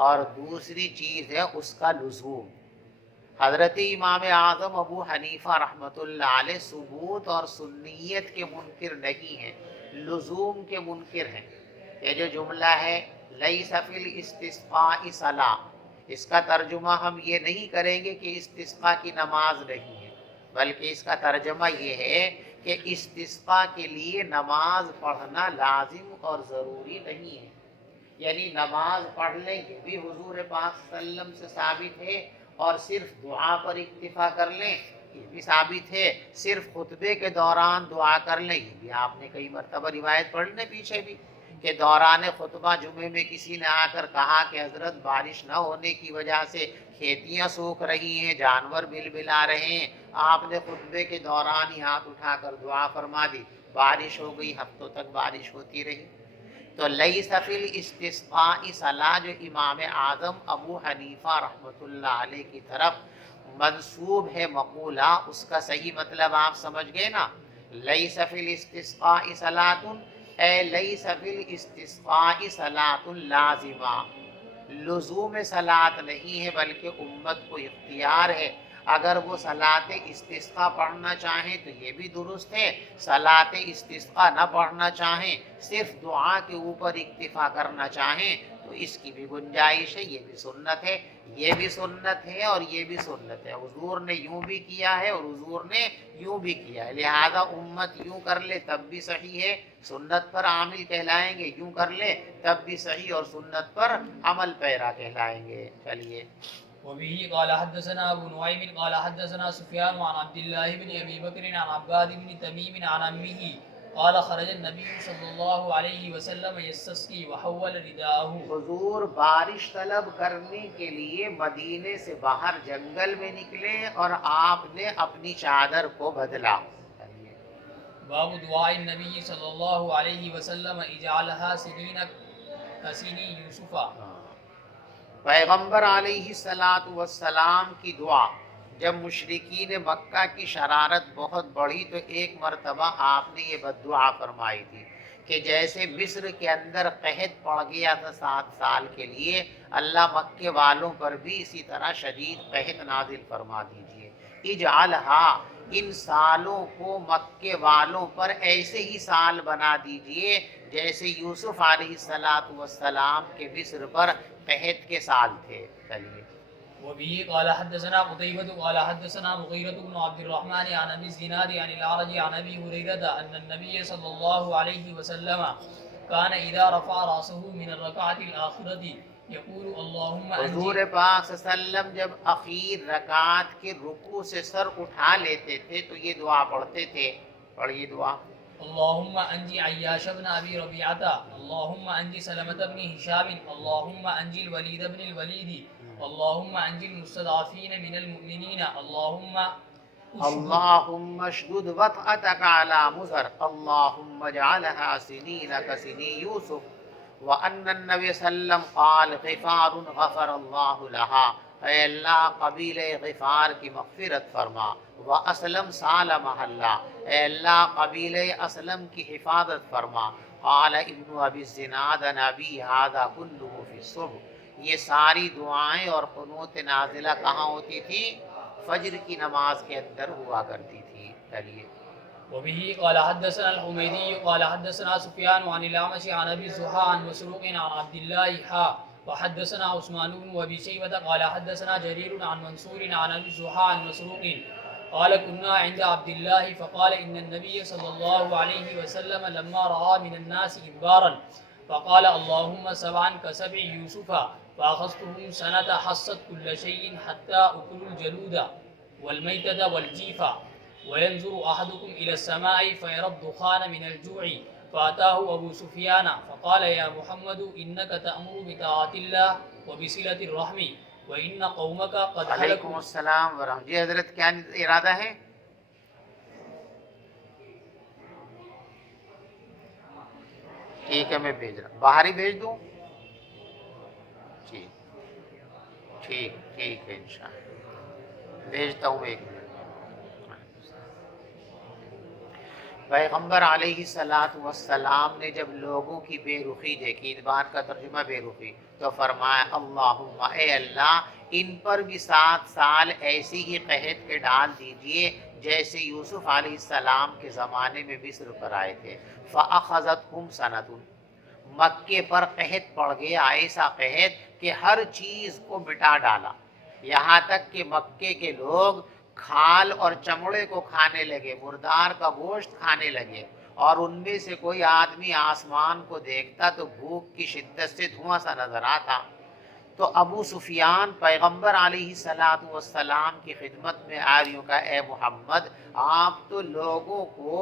اور دوسری چیز ہے اس کا لزوم. حضرت امام اعظم ابو حنیفہ رحمۃ اللہ علیہ ثبوت اور سنیت کے منکر نہیں ہیں، لزوم کے منکر ہیں. یہ جو جملہ ہے لیس فی الاستسقاء صلاۃ، اس کا ترجمہ ہم یہ نہیں کریں گے کہ استسقاء کی نماز نہیں ہے، بلکہ اس کا ترجمہ یہ ہے کہ استسقاء کے لیے نماز پڑھنا لازم اور ضروری نہیں ہے. یعنی نماز پڑھ لیں یہ بھی حضور پاک صلی اللہ علیہ وسلم سے ثابت ہے، اور صرف دعا پر اکتفا کر لیں یہ بھی ثابت ہے، صرف خطبے کے دوران دعا کر لیں یہ بھی آپ نے کئی مرتبہ روایت پڑھ لیں پیچھے بھی کہ دوران خطبہ جمعے میں کسی نے آ کر کہا کہ حضرت بارش نہ ہونے کی وجہ سے کھیتیاں سوکھ رہی ہیں، جانور بل بلا رہے ہیں، آپ نے خطبے کے دوران ہی ہاتھ اٹھا کر دعا فرما دی، بارش ہو گئی، ہفتوں تک بارش ہوتی رہی. تو لیس فی الاستسقاء صلاۃ جو امام اعظم ابو حنیفہ رحمۃ اللہ علیہ کی طرف منسوب ہے مقولہ، اس کا صحیح مطلب آپ سمجھ گئے نا. لیس فی الاستسقاء صلاۃ اے لیس فی الاستسقاء صلاۃ لازمہ، لزوم صلاۃ نہیں ہے بلکہ امت کو اختیار ہے. اگر وہ صلاۃ استسقاء پڑھنا چاہیں تو یہ بھی درست ہے، صلاۃ استسقاء نہ پڑھنا چاہیں صرف دعا کے اوپر اکتفا کرنا چاہیں تو اس کی بھی گنجائش ہے، یہ بھی سنت ہے، یہ بھی سنت ہے اور یہ بھی سنت ہے۔ حضور نے یوں بھی کیا ہے اور حضور نے یوں بھی کیا ہے، لہذا امت یوں کر لے تب بھی صحیح ہے، سنت پر عامل کہلائیں گے، یوں کر لے تب بھی صحیح اور سنت پر عمل پیرا کہلائیں گے۔ چلیے۔ وبه قال حدثنا ابو نعيم قال حدثنا سفيان عن عبد الله بن ابي بكر عن عباد بن تميم عن عمه قال خرج النبي صلى الله عليه وسلم يستسقي وحول رداءه۔ حضور بارش طلب کرنے کے لیے مدینے سے باہر جنگل میں نکلے اور آپ نے اپنی چادر کو بدلا۔ باب دعاء النبي صلى الله عليه وسلم اجعلها سنين كسني يوسف۔ پیغمبر علیہ الصلاۃ والسلام کی دعا، جب مشرکین مکہ کی شرارت بہت بڑھی تو ایک مرتبہ آپ نے یہ بد دعا فرمائی تھی کہ جیسے مصر کے اندر قحط پڑ گیا تھا 7 سال کے لیے، اللہ مکے والوں پر بھی اسی طرح شدید قحط نازل فرما دیجیے۔ اجعلہا، ان سالوں کو مکے والوں پر ایسے ہی سال بنا دیجیے جیسے یوسف علیہ السلام کے مصر پر قحط کے سال تھے۔ چلیے۔ وبه قال حدثنا قتيبة قال حدثنا مغيرة بن عبد الرحمن عن ابي الزناد عن الأعرج عن ابي هريرة ان النبي صلى الله عليه وسلم كان اذا رفع راسه من الركعة الآخرة يقول اللهم حضور پاک صلی اللہ علیہ وسلم جب اخیر رکعت کے رکوع سے سر اٹھا لیتے تھے تو یہ دعا پڑھتے تھے۔ پڑھیے دعا۔ اللهم انجي عياش بن ابي ربيعة اللهم انجي سلمة بن هشام اللهم انجي الوليد بن الوليد اللهم انجي المستضعفين من المؤمنين اللهم اشدد وطأتك على مصر اللهم اجعلها سنين كسني يوسف وأن النبي صلى الله عليه وسلم قال غفار غفر الله لها، اے اللہ قبیلہ غفار کی مغفرت فرما، واسلم سالم اللہ، اے اللہ قبیلہ اسلم کی حفاظت فرما۔ قال ابن ابی الزناد نبی هذا كله في الصبح، یہ ساری دعائیں اور قنوت نازلہ کہاں ہوتی تھی؟ فجر کی نماز کے اندر ہوا کرتی تھی۔ چلیے۔ وبه قال حدثنا الحميدي قال حدثنا سفيان عن الأعمش عن ابي الزهاء عن مسروق عن عبد الله وحدثنا عثمان بن ابي شيبة قال حدثنا جرير عن منصور عن ابي الزهاء عن مسروق قال كنا عند عبد الله فقال ان النبي صلى الله عليه وسلم لما رأى من الناس إدبارا فقال اللهم سبعا كسبع يوسف فأخذتهم سنة حصت كل شيء حتى أكل الجلود والميتة والجيفة وينظر أحدكم إلى السماء فيرى الدخان من الجوع فأتاه أبو سفيان فقال يا محمد إنك تأمر بطاعة الله وبصلة الرحم وإن قومك قد علیکم هلكوا۔ السلام ورحمۃ۔ جی حضرت کیا ارادہ ہے؟ ٹھیک ہے میں بھیج رہا ہوں، باہر ہی بھیج دوں؟ ٹھیک ٹھیک ہے انشاءاللہ بھیجتا ہوں، ایک منٹ۔ پیغمبر علیہ الصلاۃ والسلام نے جب لوگوں کی بے رخی دیکھی، ادبار کا ترجمہ بے رخی، تو فرمایا اللہم، اے اللہ ان پر بھی 7 سال ایسی ہی قحط کے ڈال دیجئے جیسے یوسف علیہ السلام کے زمانے میں مصر پر آئے تھے۔ فَأَخَذَتْهُمْ سَنَةٌ، مکے پر قحط پڑ گیا، ایسا قحط کہ ہر چیز کو مٹا ڈالا، یہاں تک کہ مکے کے لوگ کھال اور چمڑے کو کھانے لگے، مردار کا گوشت کھانے لگے، اور ان میں سے کوئی آدمی آسمان کو دیکھتا تو بھوک کی شدت سے دھواں سا نظر آتا۔ تو ابو سفیان پیغمبر علیہ السلام کی خدمت میں آریوں کا، اے محمد آپ تو لوگوں کو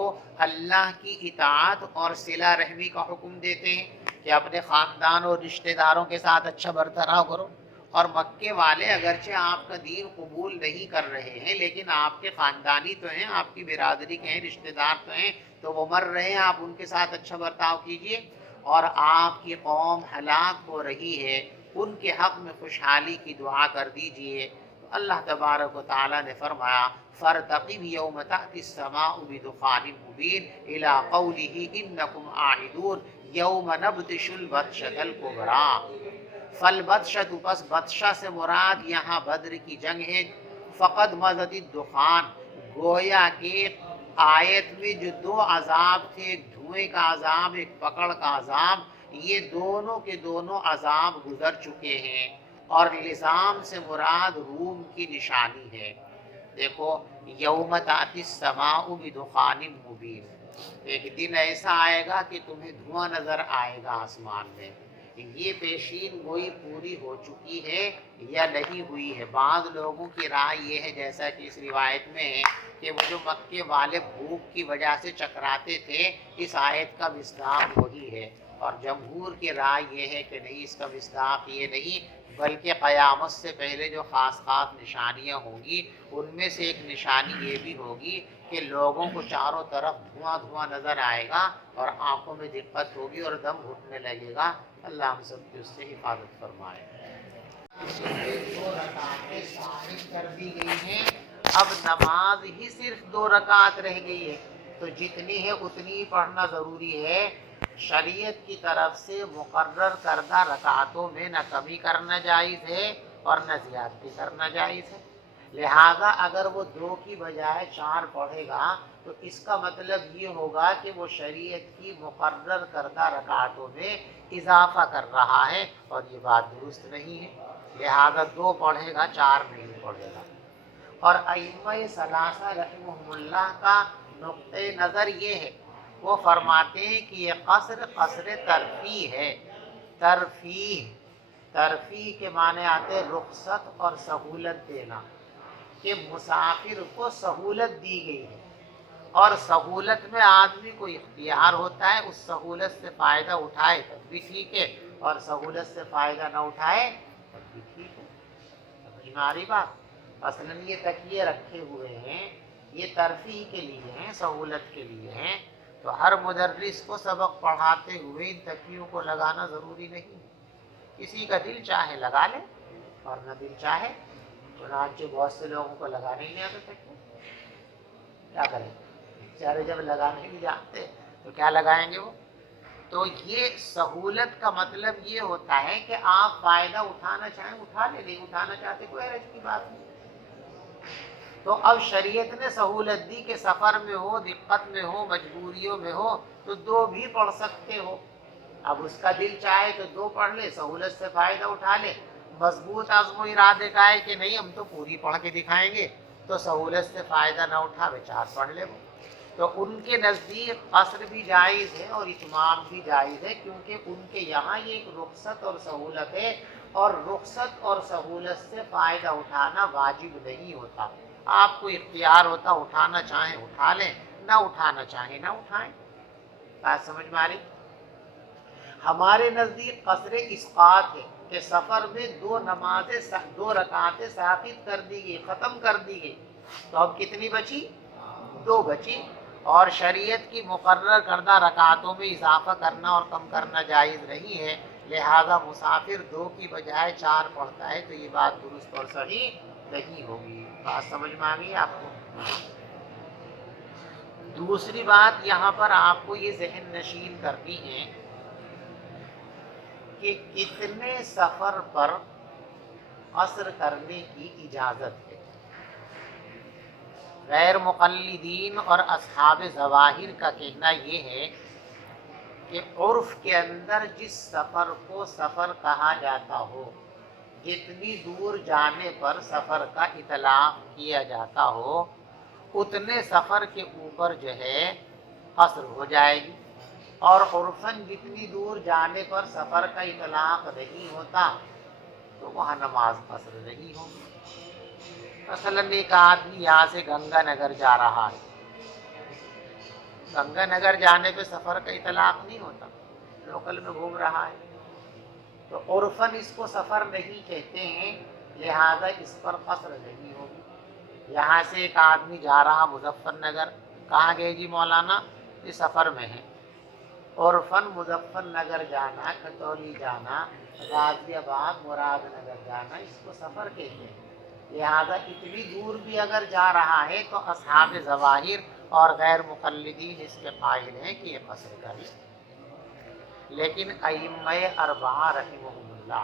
اللہ کی اطاعت اور صلہ رحمی کا حکم دیتے ہیں کہ اپنے خاندان اور رشتہ داروں کے ساتھ اچھا برتاؤ کرو، اور مکے والے اگرچہ آپ کا دین قبول نہیں کر رہے ہیں لیکن آپ کے خاندانی تو ہیں، آپ کی برادری کے ہیں، رشتہ دار تو ہیں، تو وہ مر رہے ہیں، آپ ان کے ساتھ اچھا برتاؤ کیجئے، اور آپ کی قوم ہلاک ہو رہی ہے ان کے حق میں خوشحالی کی دعا کر دیجئے۔ تو اللہ تبارک و تعالیٰ نے فرمایا فَارْتَقِبْ يَوْمَ تَأْتِي السَّمَاءُ بِدُخَانٍ مُبِينٍ إِلَىٰ قَوْلِهِ إِنَّكُمْ عَائِدُونَ يَوْمَ نَبْطِشُ الْبَطْشَةَ الْكُبْرَىٰ۔ فالبطشۃ، پس بطشہ سے مراد یہاں بدر کی جنگ ہے۔ فقد مضت الدخان، گویا کہ آیت میں جو 2 عذاب تھے، ایک دھوئیں کا عذاب، ایک پکڑ کا عذاب، یہ دونوں کے دونوں عذاب گزر چکے ہیں، اور لزام سے مراد روم کی نشانی ہے۔ دیکھو یوم تأتی السماء بدخان مبین، ایک دن ایسا آئے گا کہ تمہیں دھواں نظر آئے گا آسمان میں۔ یہ پیشین گوئی پوری ہو چکی ہے یا نہیں ہوئی ہے؟ بعض لوگوں کی رائے یہ ہے، جیسا کہ اس روایت میں ہے، کہ وہ جو مکے والے بھوک کی وجہ سے چکراتے تھے، اس آیت کا مصداق وہی ہے۔ اور جمہور کی رائے یہ ہے کہ نہیں، اس کا مصداق یہ نہیں، بلکہ قیامت سے پہلے جو خاص خاص نشانیاں ہوں گی، ان میں سے ایک نشانی یہ بھی ہوگی کہ لوگوں کو چاروں طرف دھواں دھواں نظر آئے گا، اور آنکھوں میں دقت ہوگی اور دم گھٹنے لگے گا۔ اللہ ہم سب کی اس سے حفاظت فرمائے۔ دو رکعتیں ثابت کر دی گئی ہیں، اب نماز ہی صرف 2 رکعت رہ گئی ہے، تو جتنی ہے اتنی ہی پڑھنا ضروری ہے۔ شریعت کی طرف سے مقرر کردہ رکعتوں میں نہ کمی کرنا جائز ہے اور نہ زیادتی کرنا جائز ہے، لہذا اگر وہ 2 کی بجائے 4 پڑھے گا تو اس کا مطلب یہ ہوگا کہ وہ شریعت کی مقرر کردہ رکعتوں میں اضافہ کر رہا ہے، اور یہ بات درست نہیں ہے، لہذا 2 پڑھے گا، 4 نہیں پڑھے گا۔ اور ائمہ ثلاثہ رحمہم اللہ کا نقطۂ نظر یہ ہے، وہ فرماتے ہیں کہ یہ قصر ترفیع ہے۔ ترفیع کے معنی آتے ہیں رخصت اور سہولت دینا، کہ مسافر کو سہولت دی گئی ہے، اور سہولت میں آدمی کو اختیار ہوتا ہے، اس سہولت سے فائدہ اٹھائے تب بھی ٹھیک ہے، اور سہولت سے فائدہ نہ اٹھائے تب بھی ٹھیک ہے۔ سمجھ میں آ رہی بات؟ مثلاً یہ تکیے رکھے ہوئے ہیں، یہ ترفیع کے لیے ہیں، سہولت کے لیے ہیں، تو ہر مدرس کو سبق پڑھاتے ہوئے ان تکیوں کو لگانا ضروری نہیں، کسی کا دل چاہے لگا لے اور نہ دل چاہے، چنانچہ بہت سے لوگوں کو لگانے ہی نہیں آتا تکیے، کیا کریں بیچارے، جب لگانے نہیں جانتے تو کیا لگائیں گے وہ؟ تو یہ سہولت کا مطلب یہ ہوتا ہے کہ آپ فائدہ اٹھانا چاہیں اٹھا لیں، نہیں اٹھانا چاہتے کوئی حرج کی بات نہیں۔ تو اب شریعت نے سہولت دی کہ سفر میں ہو، دقت میں ہو، مجبوریوں میں ہو تو 2 بھی پڑھ سکتے ہو۔ اب اس کا دل چاہے تو 2 پڑھ لے، سہولت سے فائدہ اٹھا لے، مضبوط عزم و ارادے کا ہے کہ نہیں ہم تو پوری پڑھ کے دکھائیں گے، تو سہولت سے فائدہ نہ اٹھاوے، 4 پڑھ لے وہ۔ تو ان کے نزدیک قصر بھی جائز ہے اور اتمام بھی جائز ہے، کیونکہ ان کے یہاں یہ ایک رخصت اور سہولت ہے، اور رخصت اور سہولت سے فائدہ اٹھانا واجب نہیں ہوتا، آپ کو اختیار ہوتا، اٹھانا چاہیں اٹھا لیں، نہ اٹھانا چاہیں نہ اٹھائیں۔ بات سمجھ میں آ رہی؟ ہمارے نزدیک قصر اسقاط ہے کہ سفر میں 2 رکعتیں ساقط کر دی گئی، ختم کر دی گئی، تو اب کتنی بچی؟ 2 بچی، اور شریعت کی مقرر کردہ رکعتوں میں اضافہ کرنا اور کم کرنا جائز نہیں ہے، لہذا مسافر 2 کی بجائے 4 پڑھتا ہے تو یہ بات درست اور صحیح نہیں ہوگی۔ بات سمجھ میں آ گئی آپ کو؟ دوسری بات یہاں پر آپ کو یہ ذہن نشین کرنی ہے کہ کتنے سفر پر قصر کرنے کی اجازت ہے۔ غیر مقلدین اور اصحاب ظواہر کا کہنا یہ ہے کہ عرف کے اندر جس سفر کو سفر کہا جاتا ہو، جتنی دور جانے پر سفر کا اطلاق کیا جاتا ہو، اتنے سفر کے اوپر جو ہے قصر ہو جائے گی، اور عرفاً جتنی دور جانے پر سفر کا اطلاق نہیں ہوتا تو وہاں نماز قصر نہیں ہوگی۔ مثلاً ایک آدمی یہاں سے گنگا نگر جا رہا ہے، گنگا نگر جانے پہ سفر کا اطلاق نہیں ہوتا، لوکل میں گھوم رہا ہے، تو عرفاً اس کو سفر نہیں کہتے ہیں، لہذا اس پر قصر نہیں ہوگی۔ یہاں سے ایک آدمی جا رہا مظفر نگر، کہاں گئے جی مولانا؟ یہ سفر میں ہے، عرفاً مظفر نگر جانا، کھتولی جانا، غازی آباد، مراد نگر جانا، اس کو سفر کہتے ہیں، لہذا اتنی دور بھی اگر جا رہا ہے تو اصحاب ظواہر اور غیر مقلدین اس کے قائل ہیں کہ یہ قصر کرے۔ لیکن ائمہ 4 رحمہم اللہ،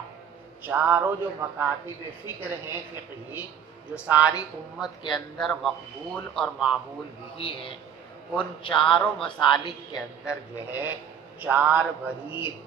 چاروں جو مکاتب فکر ہیں فقہی، جو ساری امت کے اندر مقبول اور معمول بھی ہیں، ان چاروں مسالک کے اندر جو ہے 4 برید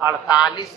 48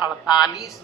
48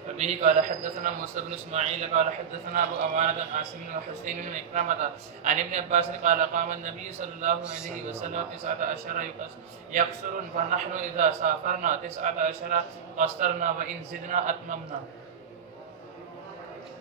وبه قال حدثنا موسى بن اسماعيل قال حدثنا ابو عوانة عن عاصم بن حسين بن إكرمة عن ابن عباس قال قام النبي صلى الله عليه وسلم 19 يقصر فنحن اذا سافرنا 19 قصرنا وان زدنا اتممنا۔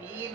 3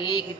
1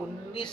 19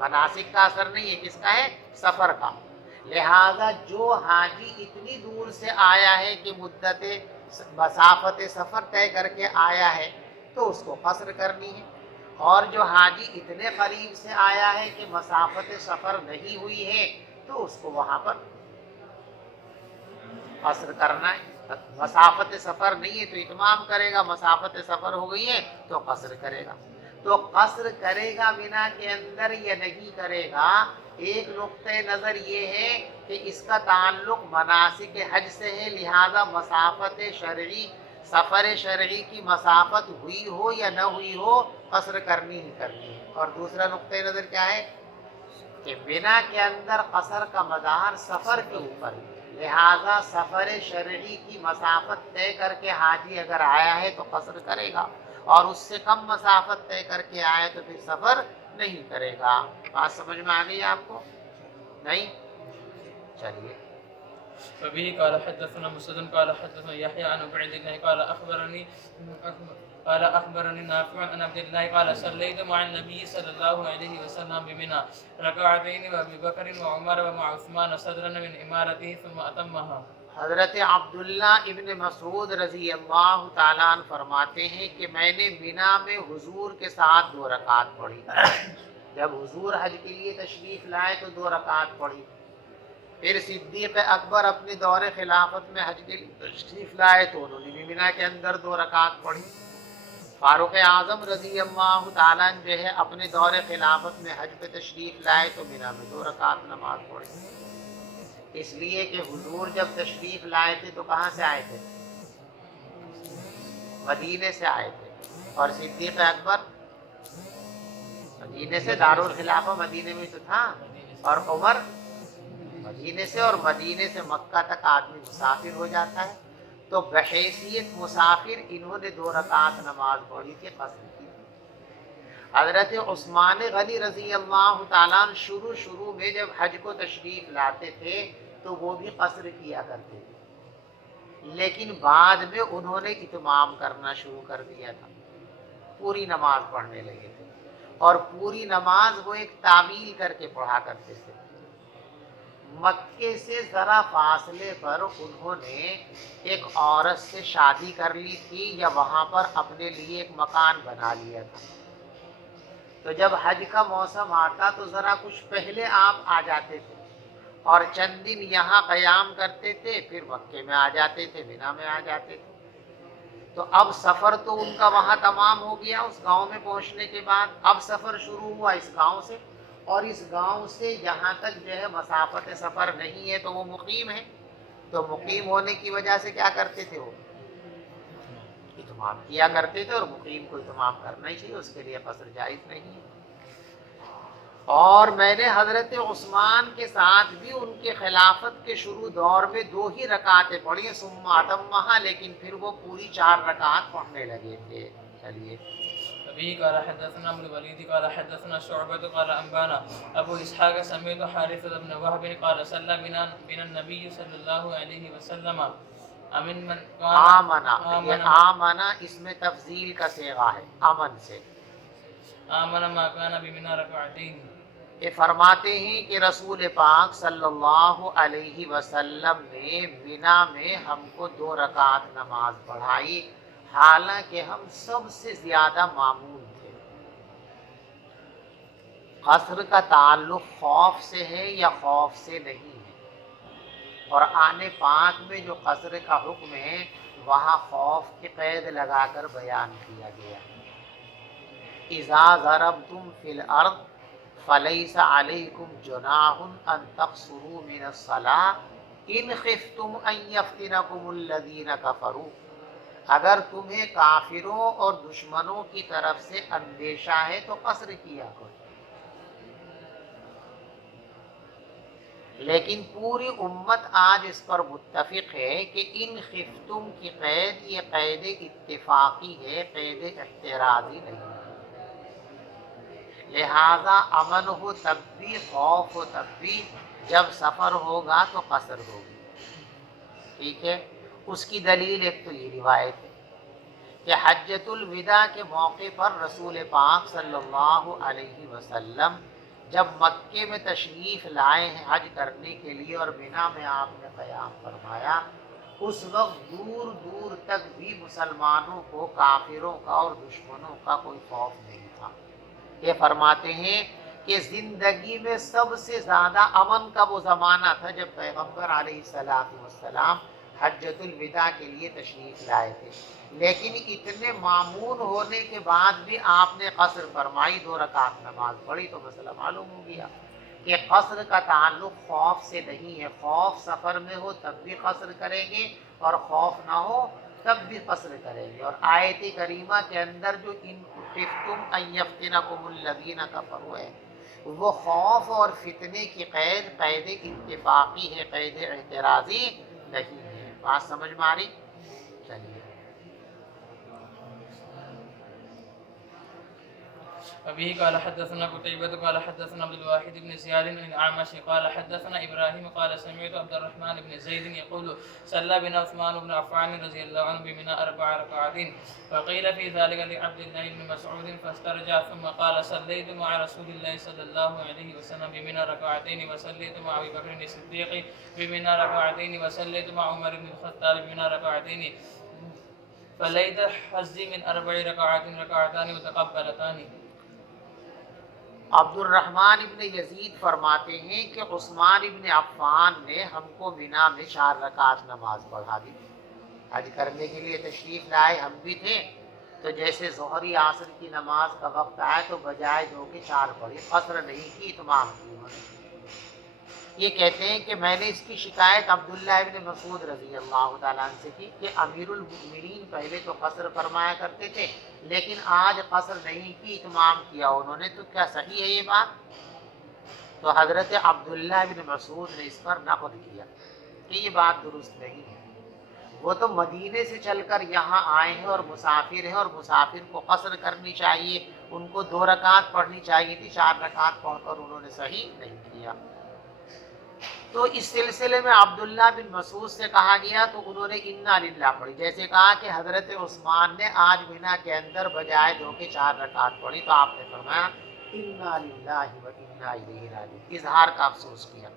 مناسک کا اثر نہیں ہے، کس کا ہے؟ سفر کا۔ لہذا جو حاجی اتنی دور سے آیا ہے کہ مدت مسافت سفر طے کر کے آیا ہے تو اس کو قصر کرنی ہے، اور جو حاجی اتنے قریب سے آیا ہے کہ مسافت سفر نہیں ہوئی ہے تو اس کو وہاں پر قصر کرنا ہے۔ مسافت سفر نہیں ہے تو اتمام کرے گا، مسافت سفر ہو گئی ہے تو قصر کرے گا۔ تو قصر کرے گا مینا کے اندر یا نہیں کرے گا، ایک نقطۂ نظر یہ ہے کہ اس کا تعلق مناسک حج سے ہے، لہذا مسافت شرعی، سفر شرعی کی مسافت ہوئی ہو یا نہ ہوئی ہو، قصر کرنی ہی کرنی ہے۔ اور دوسرا نقطۂ نظر کیا ہے کہ مینا کے اندر قصر کا مدار سفر کے اوپر ہے، لہذا سفر شرعی کی مسافت طے کر کے حاجی اگر آیا ہے تو قصر کرے گا، اور اس سے کم مسافت طے کر کے آئے تو پھر سفر نہیں کرے گا۔ بات سمجھ میں آ گئی آپ کو؟ نہیں؟ چلیے۔ وبه قال حدثنا مسدد قال حدثنا يحيى عن عبيد الله قال اخبرني نافع عن عبد الله قال صليت مع النبي صلى الله عليه وسلم بمنى ركعتين وابي بكر وعمر ومع عثمان صدرا من امارته ثم اتمها۔ حضرت عبداللہ ابن مسعود رضی اللہ تعالیٰ عنہ فرماتے ہیں کہ میں نے مینا میں حضور کے ساتھ 2 رکعت پڑھی۔ جب حضور حج کے لیے تشریف لائے تو 2 رکعت پڑھی۔ پھر صدیق اکبر اپنے دور خلافت میں حج کے لیے تشریف لائے تو انہوں نے بھی مینا کے اندر 2 رکعت پڑھی۔ فاروق اعظم رضی اللہ تعالیٰ عنہ جو ہے اپنے دور خلافت میں حج پہ تشریف لائے تو مینا میں 2 رکعت نماز پڑھی، اس لیے کہ حضور جب تشریف لائے تھے تو کہاں سے آئے تھے؟ مدینے سے آئے تھے، اور صدیق اکبر مدینے سے، دارالخلافہ مدینے میں تو تھا، اور عمر مدینے سے، اور مدینے سے مکہ تک آدمی مسافر ہو جاتا ہے، تو بحیثیت مسافر انہوں نے 2 رکعت نماز پڑھی تھی، قصر کی تھی۔ حضرت عثمان غنی رضی اللہ تعالیٰ عنہ شروع میں جب حج کو تشریف لاتے تھے تو وہ بھی قصر کیا کرتے تھے، لیکن بعد میں انہوں نے اتمام کرنا شروع کر دیا تھا، پوری نماز پڑھنے لگے تھے، اور پوری نماز وہ ایک تعویل کر کے پڑھا کرتے تھے۔ مکے سے ذرا فاصلے پر انہوں نے ایک عورت سے شادی کر لی تھی، یا وہاں پر اپنے لیے ایک مکان بنا لیا تھا، تو جب حج کا موسم آتا تو ذرا کچھ پہلے آپ آ جاتے تھے اور چند دن یہاں قیام کرتے تھے، پھر مکے میں آ جاتے تھے، مینا میں آ جاتے تھے۔ تو اب سفر تو ان کا وہاں تمام ہو گیا اس گاؤں میں پہنچنے کے بعد، اب سفر شروع ہوا اس گاؤں سے، اور اس گاؤں سے جہاں تک جو ہے مسافت سفر نہیں ہے تو وہ مقیم ہے، تو مقیم ہونے کی وجہ سے کیا کرتے تھے؟ وہ اتمام کیا کرتے تھے، اور مقیم کو اتمام کرنا ہی چاہیے، اس کے لیے قصر جائز نہیں ہے۔ اور میں نے حضرت عثمان کے ساتھ بھی ان کے خلافت کے شروع دور میں 2 ہی رکعتیں پڑھی، ثم اتمھا، لیکن پھر وہ پوری 4 رکعت پڑھنے لگے تھے۔ چلیے۔ وبه قال حدثنا ابن الوليد قال حدثنا شعبة قال أنبانا أبو إسحاق سمعت حارثة بن وهب قال صلى بنا النبي صلى الله عليه وسلم امن من آمنا، یہ آمنا اس میں تفضیل کا صیغہ ہے، امن سے۔ آمن ما كان بمنا ركعتين۔ یہ فرماتے ہیں کہ رسول پاک صلی اللہ علیہ وسلم نے مینا میں ہم کو 2 رکعت نماز پڑھائی، حالانکہ ہم سب سے زیادہ مامون تھے۔ قصر کا تعلق خوف سے ہے یا خوف سے نہیں ہے؟ قرآن پاک میں جو قصر کا حکم ہے وہاں خوف کی قید لگا کر بیان کیا گیا ہے۔ اذا ضربتم فی الارض فلیس علیکم جناح ان تقصروا من الصلاة ان خفتم ان یفتنکم الذین کفروا، اگر تمہیں کافروں اور دشمنوں کی طرف سے اندیشہ ہے تو قصر کیا کرو، لیکن پوری امت آج اس پر متفق ہے کہ ان خفتم کی قید یہ قید اتفاقی ہے، قید اعتراضی نہیں ہے، لہذا امن ہو تب بھی، خوف ہو تب بھی، جب سفر ہوگا تو قصر ہوگی۔ ٹھیک ہے؟ اس کی دلیل ایک تو یہ روایت ہے کہ حجۃ الوداع کے موقع پر رسول پاک صلی اللہ علیہ وسلم جب مکے میں تشریف لائے ہیں حج کرنے کے لیے اور مینا میں آپ نے قیام فرمایا، اس وقت دور دور تک بھی مسلمانوں کو کافروں کا اور دشمنوں کا کوئی خوف نہیں تھا۔ یہ فرماتے ہیں کہ زندگی میں سب سے زیادہ امن کا وہ زمانہ تھا جب پیغمبر علیہ السلام حجۃ الوداع کے لیے تشریف لائے تھے، لیکن اتنے معمون ہونے کے بعد بھی آپ نے قصر فرمائی، 2 رکعت نماز پڑھی، تو مسئلہ معلوم ہو گیا کہ قصر کا تعلق خوف سے نہیں ہے۔ خوف سفر میں ہو تب بھی قصر کریں گے اور خوف نہ ہو تب بھی قصر کریں گے۔ اور آیت کریمہ کے اندر جو ان خفتم ان یفتنکم الذین کفروا ہے، وہ خوف اور فتنے کی قید اتفاقی ہے، قید اعتراضی نہیں ہے۔ بات سمجھ میں آ رہی؟ چلیے وبه قال حدثنا قتيبة قال حدثنا عبد الواحد بن زياد بن الأعمش قال حدثنا إبراهيم قال سمعت عبد الرحمن بن زيد يقول صلى بنا عثمان بن عفان رضي الله عنه بمنى 4 ركعات، فقيل في ذلك لعبد الله بن مسعود فاسترجع ثم قال صليت مع رسول الله صلى الله عليه وسلم بمنى 2 وصليت مع أبي بكر الصديق بمنى 2 وصليت مع عمر بن الخطاب بمنى 2 فليت حظي من 4 ركعات ركعتان متقبلتان۔ عبد الرحمن ابن یزید فرماتے ہیں کہ عثمان ابن عفان نے ہم کو مینا میں 4 رکعت نماز پڑھا دی۔ حج کرنے کے لیے تشریف لائے، ہم بھی تھے، تو جیسے ظہری عصر کی نماز کا وقت آیا تو بجائے 2 کے 4 پڑھی، قصر نہیں کی، اتمام کی انہوں نے۔ یہ کہتے ہیں کہ میں نے اس کی شکایت عبداللہ ابن مسعود رضی اللہ تعالیٰ عنہ سے کی کہ امیر المؤمنین پہلے تو قصر فرمایا کرتے تھے لیکن آج قصر نہیں کی، اتمام کیا انہوں نے، تو کیا صحیح ہے یہ بات؟ تو حضرت عبداللہ ابن مسعود نے اس پر نقد کیا کہ یہ بات درست نہیں ہے، وہ تو مدینے سے چل کر یہاں آئے ہیں اور مسافر ہیں، اور مسافر کو قصر کرنی چاہیے، ان کو 2 رکعت پڑھنی چاہیے تھی، 4 رکعت پڑھ کر انہوں نے صحیح نہیں کیا۔ تو اس سلسلے میں عبداللہ بن مسعود سے کہا گیا تو انہوں نے انا للہ پڑھی، جیسے کہا کہ حضرت عثمان نے آج مینا کے اندر بجائے 2 کے 4 رکعت پڑھی، تو آپ نے فرمایا انا للہ و انا الیہ راجعون، اظہار کا افسوس کیا،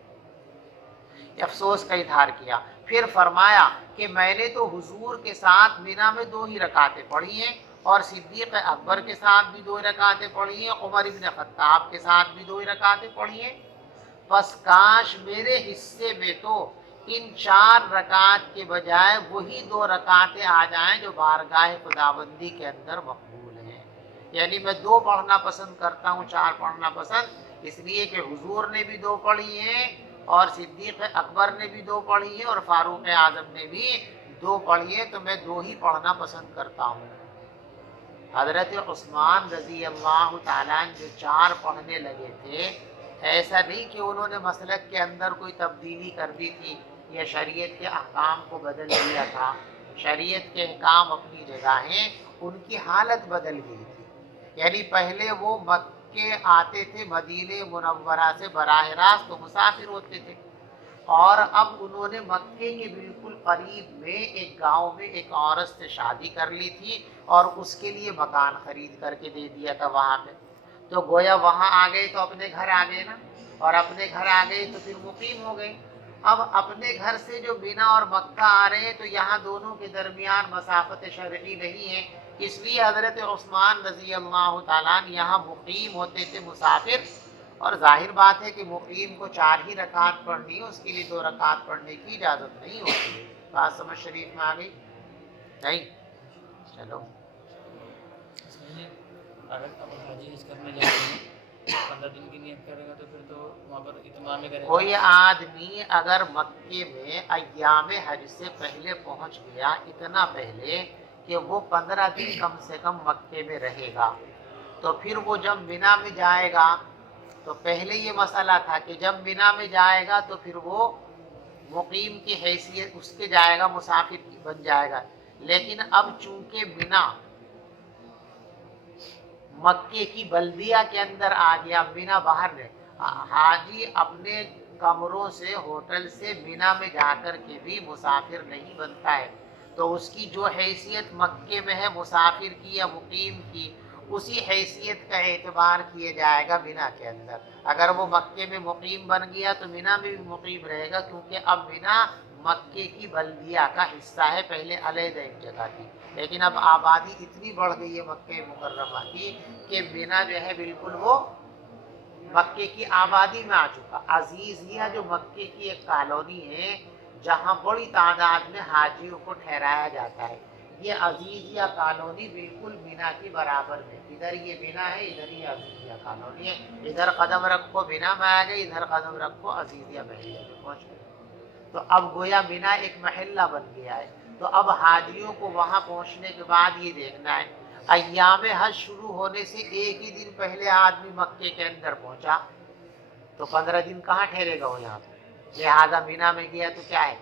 افسوس کا اظہار کیا۔ پھر فرمایا کہ میں نے تو حضور کے ساتھ مینا میں 2 ہی رکعتیں پڑھی ہیں، اور صدیق اکبر کے ساتھ بھی 2 رکعتیں پڑھی ہیں، عمر ابن خطاب کے ساتھ بھی 2 رکعتیں پڑھی ہیں، بس کاش میرے حصے میں تو ان 4 رکعت کے بجائے وہی 2 رکعتیں آ جائیں جو بارگاہ خداوندی کے اندر مقبول ہیں۔ یعنی میں 2 پڑھنا پسند کرتا ہوں، 4 پڑھنا پسند اس لیے کہ حضور نے بھی 2 پڑھی ہیں اور صدیق اکبر نے بھی 2 پڑھی ہیں اور فاروق اعظم نے بھی 2 پڑھی ہیں، تو میں 2 ہی پڑھنا پسند کرتا ہوں۔ حضرت عثمان رضی اللہ تعالیٰ عنہ جو 4 پڑھنے لگے تھے، ایسا نہیں کہ انہوں نے مسلک کے اندر کوئی تبدیلی کر دی تھی یا شریعت کے احکام کو بدل دیا تھا، شریعت کے احکام اپنی جگہ ہیں، ان کی حالت بدل گئی تھی۔ یعنی پہلے وہ مکے آتے تھے مدینہ منورہ سے براہ راست، تو مسافر ہوتے تھے، اور اب انہوں نے مکے کے بالکل قریب میں ایک گاؤں میں ایک عورت سے شادی کر لی تھی اور اس کے لیے مکان خرید کر کے دے دیا تھا وہاں پہ، تو گویا وہاں آ گئے تو اپنے گھر آ گئے نا، اور اپنے گھر آ گئے تو پھر مقیم ہو گئے۔ اب اپنے گھر سے جو مینا اور مکہ آ رہے ہیں تو یہاں دونوں کے درمیان مسافت شرعی نہیں ہے، اس لیے حضرت عثمان رضی اللہ تعالیٰ عنہ یہاں مقیم ہوتے تھے مسافر، اور ظاہر بات ہے کہ مقیم کو 4 ہی رکعت پڑھنی ہے، اس کے لیے 2 رکعت پڑھنے کی اجازت نہیں ہوتی۔ بات سمجھ شریف میں آ گئی؟ نہیں؟ چلو اگر اب حاجی حج کرنے جاتے ہیں 15 دن کی نیت کرے گا تو پھر تو وہاں پر اتمام کرے گا۔ کوئی آدمی اگر مکے میں ایام حج سے پہلے پہنچ گیا، اتنا پہلے کہ وہ 15 دن کم سے کم مکے میں رہے گا، تو پھر وہ جب مینا میں جائے گا، تو پہلے یہ مسئلہ تھا کہ جب مینا میں جائے گا تو پھر وہ مقیم کی حیثیت اس کے جائے گا، مسافر بن جائے گا، لیکن اب چونکہ مینا مکے کی بلدیہ کے اندر آ گیا، مینا باہر ہے، حاجی اپنے کمروں سے ہوٹل سے مینا میں جا کر کے بھی مسافر نہیں بنتا ہے، تو اس کی جو حیثیت مکے میں ہے مسافر کی یا مقیم کی، اسی حیثیت کا اعتبار کیا جائے گا مینا کے اندر. اگر وہ مکے میں مقیم بن گیا تو مینا میں بھی مقیم رہے گا، کیونکہ اب مینا مکے کی بلدیہ کا حصہ ہے، پہلے علیحدہ ایک جگہ تھی، لیکن اب آبادی اتنی بڑھ گئی ہے مکہ مکرمہ کی کہ مینا جو ہے بالکل وہ مکے کی آبادی میں آ چکا. عزیزیہ جو مکے کی ایک کالونی ہے جہاں بڑی تعداد میں حاجیوں کو ٹھہرایا جاتا ہے، یہ عزیزیہ کالونی بالکل مینا کی برابر میں، ادھر یہ مینا ہے، ادھر یہ عزیزیہ کالونی ہے. ادھر قدم رکھو مینا میں آ گئے، ادھر قدم رکھو عزیزیہ محلے میں پہنچ گئے. تو اب گویا مینا ایک محلہ بن گیا ہے. تو اب حاجیوں کو وہاں پہنچنے کے بعد یہ دیکھنا ہے، ایام حج شروع ہونے سے ایک ہی دن پہلے آدمی مکے کے اندر پہنچا تو 15 دن کہاں ٹھہرے گا وہ یہاں پہ، لہٰذا مینا میں گیا تو کیا ہے،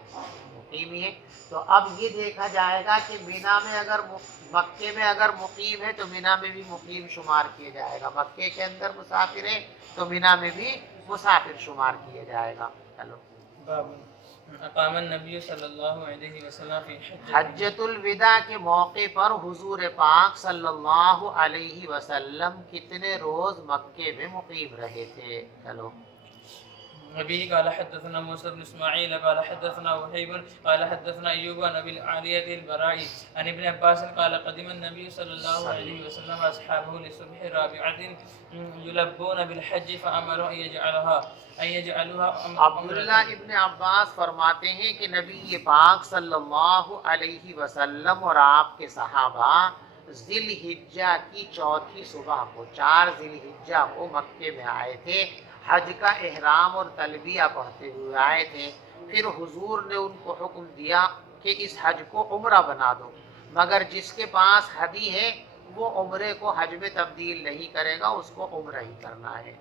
مقیم ہی ہے. تو اب یہ دیکھا جائے گا کہ مینا میں اگر مکے میں اگر مقیم ہے تو مینا میں بھی مقیم شمار کیا جائے گا، مکے کے اندر مسافر ہے تو مینا میں بھی مسافر شمار کیا جائے گا. چلو. باب اقام النبی صلی اللہ علیہ وسلم فی حجۃ الوداع کے موقع پر حضور پاک صلی اللہ علیہ وسلم کتنے روز مکے میں مقیم رہے تھے. چلو. وبه قال حدثنا موسى بن اسماعيل قال حدثنا وهيب قال حدثنا ايوب عن ابي العالية البرائي عن ابن عباس قال قدم النبي صلى الله عليه وسلم اصحابه لصبح رابعة يلبون بالحج فامروا ان يجعلوها عبداللہ ابن عباس فرماتے ہیں کہ نبی پاک صلی اللہ علیہ وسلم اور آپ کے صحابہ ذی الحجہ کی چوتھی صبح کو 4 ذی الحجہ کو مکے میں آئے تھے، حج کا احرام اور تلبیہ پڑھتے ہوئے آئے تھے. پھر حضور نے ان کو حکم دیا کہ اس حج کو عمرہ بنا دو، مگر جس کے پاس ہدی ہے وہ عمرے کو حج میں تبدیل نہیں کرے گا، اس کو عمرہ ہی کرنا ہے.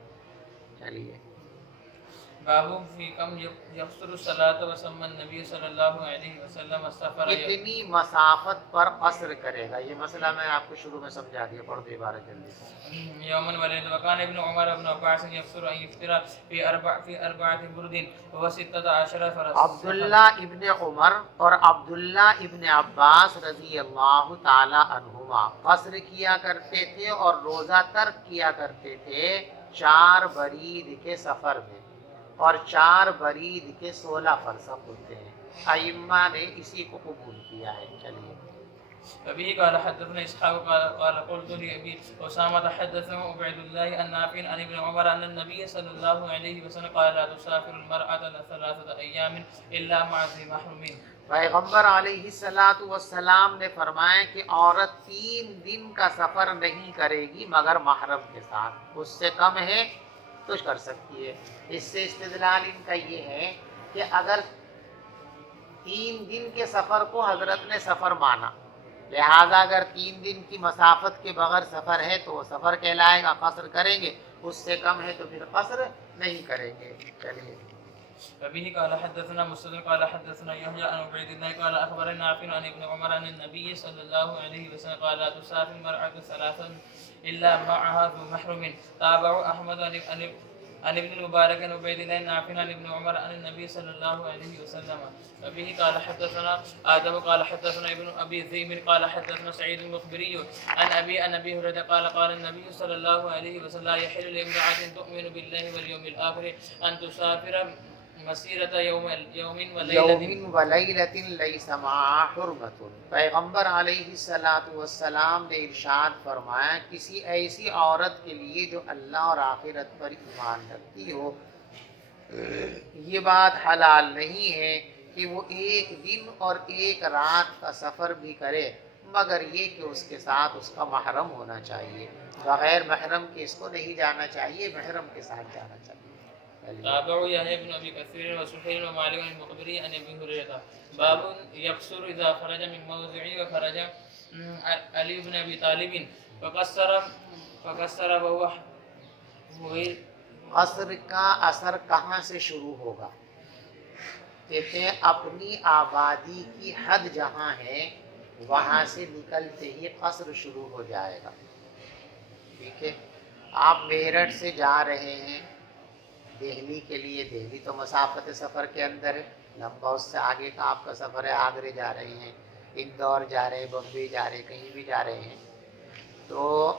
چلیے. باب فی کم یقصر الصلاة وسمى النبی صلی اللہ علیہ وسلم السفر کتنی مسافت پر قصر کرے گا، یہ مسئلہ میں آپ کو شروع میں سمجھا دیا. پڑھ دو عبارت جلدی سے. یوما ولیلۃ وکان ابن عمر ابن عباس یقصر ان یفطر فی اربعۃ برد و16 فرس. عبداللہ ابن عمر اور عبداللہ ابن عباس رضی اللہ تعالی عنہما قصر کیا کرتے تھے اور روزہ ترک کیا کرتے تھے 4 برید کے سفر میں، اور 4 برید کے 16 فرسخ ہوتے ہیں. ائمہ نے اسی کو قبول کیا ہے. چلیے. وبه قال حدثنا اسحاق قال قلت لابي اسامه حدثنا عبيد الله عن نافع عن ابن عمر ان النبي صلى الله عليه وسلم قال لا تسافر المرأة 3 ايام الا مع ذي محرم. پیغمبر علیہ السلام نے فرمایا کہ عورت 3 دن کا سفر نہیں کرے گی مگر محرم کے ساتھ، اس سے کم ہے تو کر سکتی ہے. اس سے استدلال ان کا یہ ہے کہ اگر 3 دن کے سفر کو حضرت نے سفر مانا، لہٰذا اگر 3 دن کی مسافت کے بغیر سفر ہے تو وہ سفر کہلائے گا، قصر کریں گے. اس سے کم ہے تو پھر قصر نہیں کریں گے. چلیے. وبه قال حدثنا مسلم قال حدثنا يحيى عن عبيد الله قال اخبرنا نافع عن ابن عمر عن النبي صلى الله عليه وسلم قال لا تسافر المرأة 3 الا معها ذو محرم. تابع احمد عن ابن المبارك عن عبيد الله نافع عن ابن عمر عن النبي صلى الله عليه وسلم. وبه قال حدثنا آدم قال حدثنا ابن ابي ذئب قال حدثنا سعيد المخبري عن ابي هريره قال قال النبي صلى الله عليه وسلم لا يحل لامرأة تؤمن بالله واليوم الاخر ان تسافر مسیرت یوم ولیلۃ لیس معہا حرمۃ. پیغمبر علیہ السلام نے ارشاد فرمایا کسی ایسی عورت کے لیے جو اللہ اور آخرت پر ایمان رکھتی ہو، یہ بات حلال نہیں ہے کہ وہ 1 دن اور 1 رات کا سفر بھی کرے، مگر یہ کہ اس کے ساتھ اس کا محرم ہونا چاہیے. بغیر محرم کے اس کو نہیں جانا چاہیے، محرم کے ساتھ جانا چاہیے. تابع يحيى بن ابي كثير وسهيل ومالك المخبري عن ابي هريره. باب يقصر اذا خرج من موضعه وخرج علي بن ابي طالب فقصر وهو قصر کا اثر کہاں سے شروع ہوگا؟ کہتے ہیں اپنی آبادی کی حد جہاں ہے وہاں سے نکلتے ہی قصر شروع ہو جائے گا. ٹھیک ہے. آپ میرٹھ سے جا رہے ہیں دہلی کے لیے، دہلی تو مسافت سفر کے اندر ہے لمبا، اس سے آگے کا آپ کا سفر ہے، آگرے جا رہے ہیں، اندور جا رہے ہیں، بمبئی جا رہے ہیں، کہیں بھی جا رہے ہیں، تو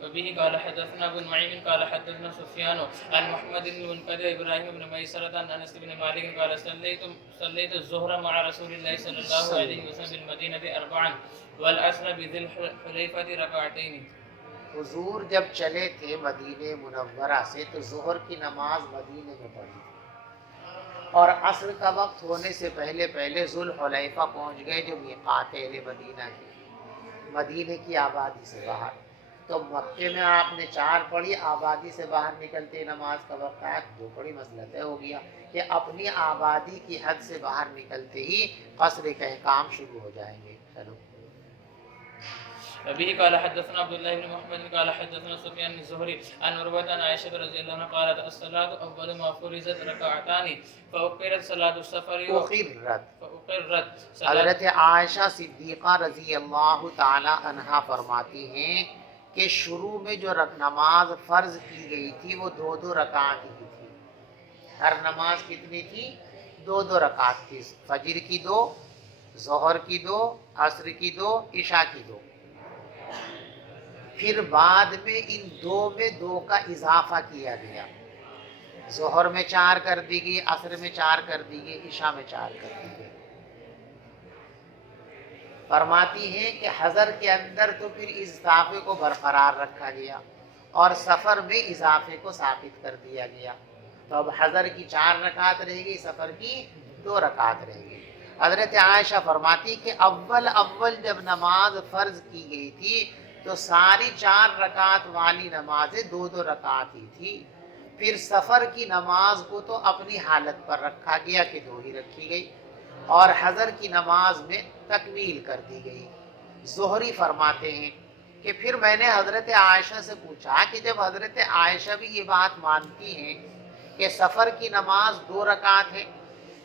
وبه قال حدثنا ابو نعيم قال حدثنا سفيان عن محمد بن المنكدر ابراهيم بن ميسرة عن انس بن مالك قال صليت الظهر مع رسول الله صلى الله عليه وسلم بالمدينة اربعا والعصر بذي الحليفة ركعتين۔ حضور جب چلے تھے مدینہ منورہ سے تو ظہر کی نماز مدینے میں پڑھی اور عصر کا وقت ہونے سے پہلے پہلے ذوالحلیفہ پہنچ گئے جو میقات اہل مدینہ ہے، مدینے کی آبادی سے باہر۔ تو مکے میں آپ نے 4 پڑھی، آبادی سے باہر نکلتے نماز کا وقت آیا 2 پڑھی، مسئلہ طے ہو گیا کہ اپنی آبادی کی حد سے باہر نکلتے ہی قصر کے احکام شروع ہو جائیں گے۔ چلو وبه قال حدثنا عبد الله بن محمد قال حدثنا سفيان الزهري عن عروة عن عائشة رضي الله عنها قالت الصلاة أول ما فرضت ركعتان فأقرت صلاة السفر فأقرت حضرت عائشہ صدیقہ رضی اللہ تعالی عنہا فرماتی ہیں کہ شروع میں جو نماز فرض کی گئی تھی وہ 2 رکعت کی تھی۔ ہر نماز کتنی تھی؟ 2 رکعت تھی، فجر کی 2، ظہر کی 2، عصر کی 2، عشاء کی 2۔ پھر بعد میں ان 2 میں 2 کا اضافہ کیا گیا، ظہر میں 4 کر دی گئی، عصر میں 4 کر دی گئی، عشاء میں 4 کر دی گئی۔ فرماتی ہیں کہ حضر کے اندر تو پھر اضافے کو برقرار رکھا گیا اور سفر میں اضافے کو ثابت کر دیا گیا۔ تو اب حضر کی 4 رکعت رہ گئی، سفر کی 2 رکعت رہ گئی۔ حضرت عائشہ فرماتی کہ اول جب نماز فرض کی گئی تھی تو ساری 4 رکعت والی نمازیں 2 رکعت ہی تھی۔ پھر سفر کی نماز کو تو اپنی حالت پر رکھا گیا کہ 2 ہی رکھی گئی اور حضر کی نماز میں تکمیل کر دی گئی۔ زہری فرماتے ہیں کہ پھر میں نے حضرت عائشہ سے پوچھا کہ جب حضرت عائشہ بھی یہ بات مانتی ہیں کہ سفر کی نماز 2 رکعت ہے،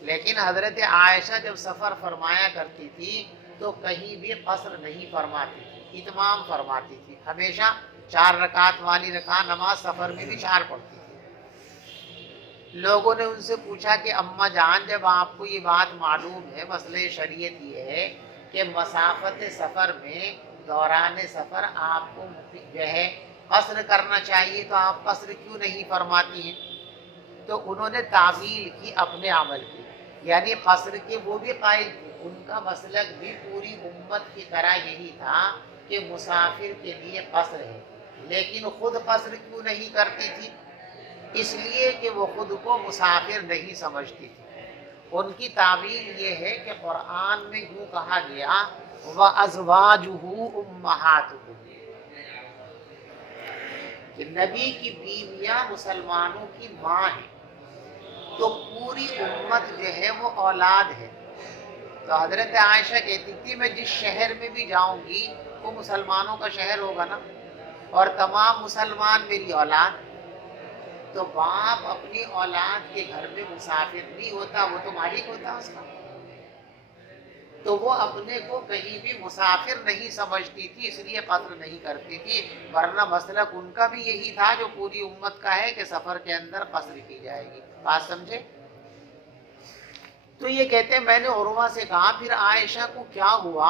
لیکن حضرت عائشہ جب سفر فرمایا کرتی تھی تو کہیں بھی قصر نہیں فرماتی تھی، اتمام فرماتی تھی، ہمیشہ 4 رکعت والی نماز سفر میں بھی 4 پڑھتی تھی۔ لوگوں نے ان سے پوچھا کہ اماں جان جب آپ کو یہ بات معلوم ہے، مسئلہ شریعت یہ ہے کہ مسافت سفر میں دوران سفر آپ کو جو ہے قصر کرنا چاہیے تو آپ قصر کیوں نہیں فرماتی ہیں؟ تو انہوں نے تعویل کی اپنے عمل کی، یعنی قصر کے وہ بھی قائل تھے، ان کا مسلک بھی پوری امت کی طرح یہی تھا کہ مسافر کے لیے قصر ہے، لیکن خود قصر کیوں نہیں کرتی تھی؟ اس لیے کہ وہ خود کو مسافر نہیں سمجھتی تھی۔ ان کی تعویل یہ ہے کہ قرآن میں یوں کہا گیا وَأَزْوَاجُهُ أُمَّهَاتُهُمْ، کہ نبی کی بیویاں مسلمانوں کی ماں ہیں، تو پوری امت جو ہے وہ اولاد ہے۔ تو حضرت عائشہ کہتی تھی میں جس شہر میں بھی جاؤں گی وہ مسلمانوں کا شہر ہوگا نا، اور تمام مسلمان میری اولاد۔ تو باپ اپنی اولاد کے گھر میں مسافر نہیں ہوتا، وہ تو مالک ہوتا اس کا، تو وہ اپنے کو کہیں بھی مسافر نہیں سمجھتی تھی، اس لیے قصر نہیں کرتی تھی، ورنہ مسلک ان کا بھی یہی تھا جو پوری امت کا ہے کہ سفر کے اندر قصر کی جائے گی۔ بات سمجھے؟ تو یہ کہتے ہیں میں نے عروہ سے کہا پھر عائشہ کو کیا ہوا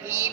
3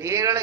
1.5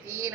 3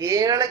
1.5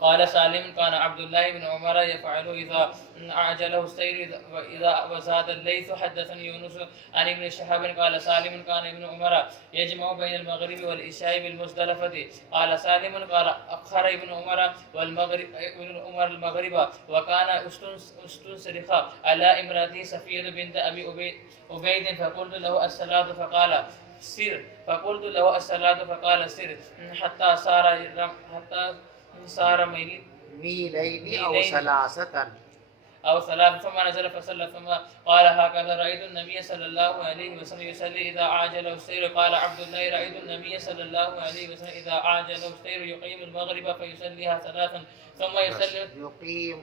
قال سالم كان عبد الله بن عمر يفعل إذا أعجله السير وإذا وزاد الليث. حدثني يونس عن ابن شهاب قال سالم كان ابن عمر يجمع بين المغرب والعشاء بالمزدلفة. قال سالم قال أخر ابن عمر المغرب وكان استنصرخ على امرأته صفية بنت أبي عبيد فقلت له الصلاة فقال سر، فقلت له الصلاة فقال سر حتى صار ميلين أو ثلاثة أو ثلاث ثم نزل فصلى ثم قال هكذا رأيت النبي صلى الله عليه وسلم يصلي إذا أعجله السير. قال عبد الله رأيت النبي صلى الله عليه وسلم إذا أعجله السير يقيم المغرب فيصليها ثلاثا ثم يصلي يقيم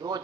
2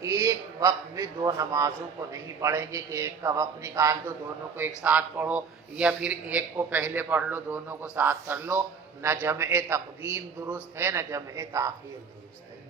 ایک وقت میں دو نمازوں کو نہیں پڑھیں گے کہ ایک کا وقت نکال دو دونوں کو ایک ساتھ پڑھو، یا پھر ایک کو پہلے پڑھ لو دونوں کو ساتھ کر لو۔ نہ جمع تقدیم درست ہے نہ جمع تاخیر درست ہے۔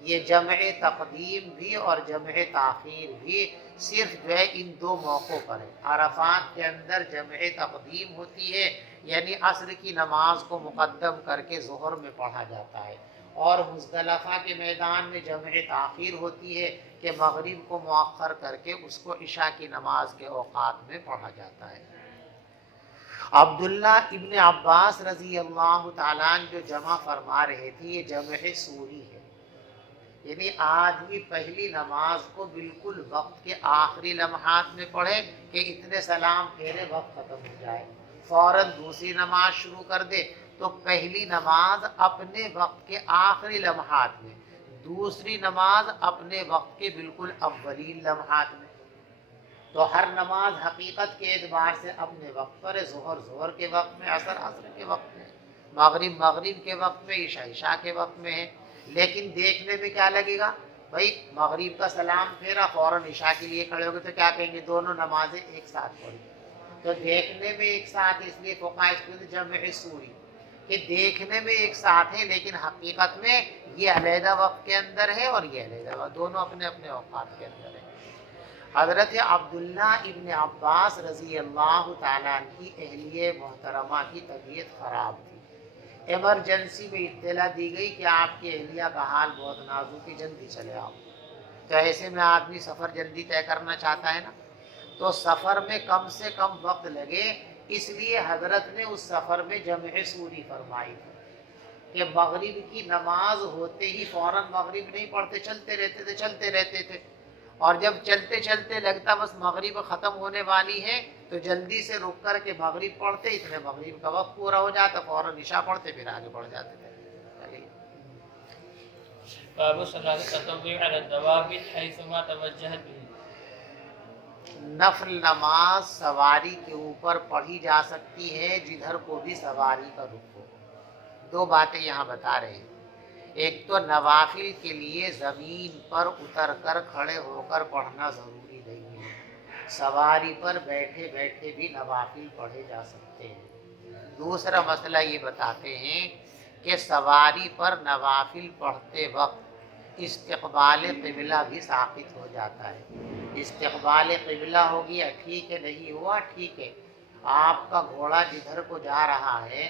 یہ جمع تقدیم بھی اور جمع تاخیر بھی صرف جو ہے ان دو موقعوں پر ہے۔ عرفات کے اندر جمع تقدیم ہوتی ہے، یعنی عصر کی نماز کو مقدم کر کے ظہر میں پڑھا جاتا ہے، اور مزدلفہ کے میدان میں جمع تاخیر ہوتی ہے کہ مغرب کو مؤخر کر کے اس کو عشاء کی نماز کے اوقات میں پڑھا جاتا ہے۔ عبداللہ ابن عباس رضی اللہ تعالیٰ عنہ جو جمع فرما رہے تھے، یہ جمع سوری ہے، یعنی آدمی پہلی نماز کو بالکل وقت کے آخری لمحات میں پڑھے کہ اتنے سلام پھیرے وقت ختم ہو جائے، فوراً دوسری نماز شروع کر دے تو پہلی نماز اپنے وقت کے آخری لمحات میں، دوسری نماز اپنے وقت کے بالکل اولین لمحات میں۔ تو ہر نماز حقیقت کے اعتبار سے اپنے وقت پر ہے، ظہر ظہر کے وقت میں، عصر عصر کے وقت میں، مغرب مغرب کے وقت میں، عشاء عشاء کے وقت میں ہے۔ لیکن دیکھنے میں کیا لگے گا؟ بھائی مغرب کا سلام پھیرا فوراً عشاء کے لیے کھڑے ہو گئے تو کیا کہیں گے؟ دونوں نمازیں ایک ساتھ پڑھی۔ تو دیکھنے میں ایک ساتھ، اس لیے فقہاء اس کو جمع سوری کہ دیکھنے میں ایک ساتھ ہے لیکن حقیقت میں یہ علیحدہ وقت کے اندر ہے اور یہ علیحدہ وقت، دونوں اپنے اپنے اوقات کے اندر ہے۔ حضرت عبداللہ ابن عباس رضی اللہ تعالیٰ عنہ کی اہلیہ محترمہ کی طبیعت خراب تھی، ایمرجنسی میں اطلاع دی گئی کہ آپ کی اہلیہ کا حال بہت نازک ہے، جلدی چلے آؤ۔ تو ایسے میں آدمی سفر جلدی طے کرنا چاہتا ہے نا، تو سفر میں کم سے کم وقت لگے، اس لیے حضرت نے اس سفر میں جمع سوری فرمائی تھی کہ مغرب کی نماز ہوتے ہی فوراً مغرب نہیں پڑھتے، چلتے رہتے تھے، اور جب چلتے چلتے لگتا بس مغرب ختم ہونے والی ہے تو جلدی سے رک کر کے مغرب پڑھتے، اتنے مغرب کا وقت پورا ہو جاتا، فوراً عشاء پڑھتے پھر آگے بڑھ جاتے تھے۔ باب صلاة التطوع على الدواب حيثما توجهت به۔ نفل نماز سواری کے اوپر پڑھی جا سکتی ہے جدھر کو بھی سواری کا رخ ہو۔ دو باتیں یہاں بتا رہے ہیں، ایک تو نوافل کے لیے زمین پر اتر کر کھڑے ہو کر پڑھنا ضروری نہیں ہے، سواری پر بیٹھے بیٹھے بھی نوافل پڑھے جا سکتے ہیں۔ دوسرا مسئلہ یہ بتاتے ہیں کہ سواری پر نوافل پڑھتے وقت استقبال قبلہ بھی ثابت ہو جاتا ہے۔ استقبال قبلہ ہو گیا ٹھیک ہے، نہیں ہوا ٹھیک ہے، آپ کا گھوڑا جدھر کو جا رہا ہے،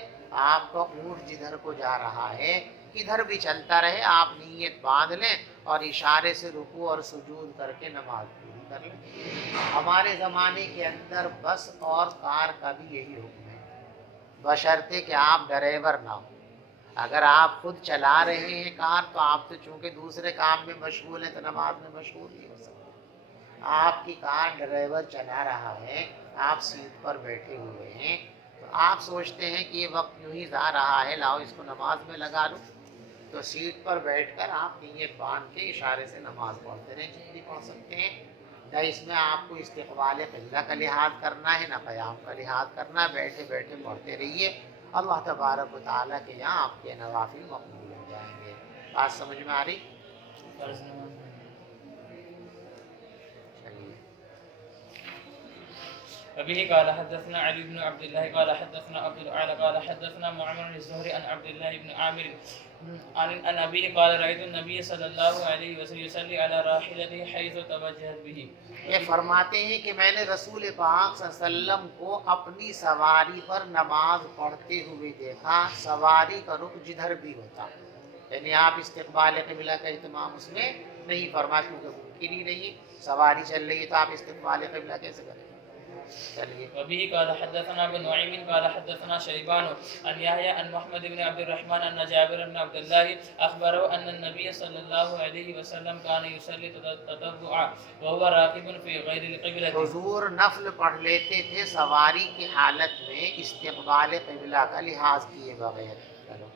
آپ کا اونٹ جدھر کو جا رہا ہے، کدھر بھی چلتا رہے، آپ نیت باندھ لیں اور اشارے سے رکوع اور سجود کر کے نماز پوری کر لیں۔ ہمارے زمانے کے اندر بس اور کار کا بھی یہی حکم ہے، بشرطے کہ آپ ڈرائیور نہ ہو۔ اگر آپ خود چلا رہے ہیں کار تو آپ تو چونکہ دوسرے کام میں مشغول ہیں تو نماز میں مشغول نہیں ہو سکتے۔ آپ کی کار ڈرائیور چلا رہا ہے، آپ سیٹ پر بیٹھے ہوئے ہیں، تو آپ سوچتے ہیں کہ یہ وقت یوں ہی جا رہا ہے، لاؤ اس کو نماز میں لگا لوں، تو سیٹ پر بیٹھ کر آپ نیت باندھ کے اشارے سے نماز پڑھتے رہیں، جتنی پڑھ سکتے ہیں۔ نہ اس میں آپ کو استقبال قبلہ کا لحاظ کرنا ہے نہ قیام کا لحاظ کرنا ہے، بیٹھے بیٹھے پڑھتے رہیے، اللہ تبارک و تعالیٰ کے یہاں آپ کے نوافل مقبول ہو جائیں گے۔ بات سمجھ میں آ رہی؟ چلیے۔ وبه قال حدثنا علي بن عبد الله قال حدثنا عبد الاعلى قال حدثنا معمر الزهري عن عبد الله بن عامر عن ابي قال رايت النبي صلى الله عليه وسلم يصلي على راحلته حيث توجهت به۔ یہ فرماتے ہیں کہ میں نے رسول پاک صلی اللہ علیہ وسلم کو اپنی سواری پر نماز پڑھتے ہوئے دیکھا، سواری کا رخ جدھر بھی ہوتا، یعنی آپ استقبال قبلہ کا اہتمام اس میں نہیں فرمایا کیونکہ ممکن ہی نہیں، سواری چل رہی ہے تو آپ استقبال قبلہ کیسے کریں؟ چلیے۔ وبه قال حدثنا ابن نعيم قال حدثنا شيبان عن يحيى عن محمد بن عبد الرحمن ان جابر بن عبد الله اخبره ان النبي صلى الله عليه وسلم كان يصلي تطوعا وهو راكب في غير القبلة۔ حضور نفل پڑھ لیتے تھے سواری کی حالت میں استقبال قبلہ کا لحاظ کیے بغیر۔ چلو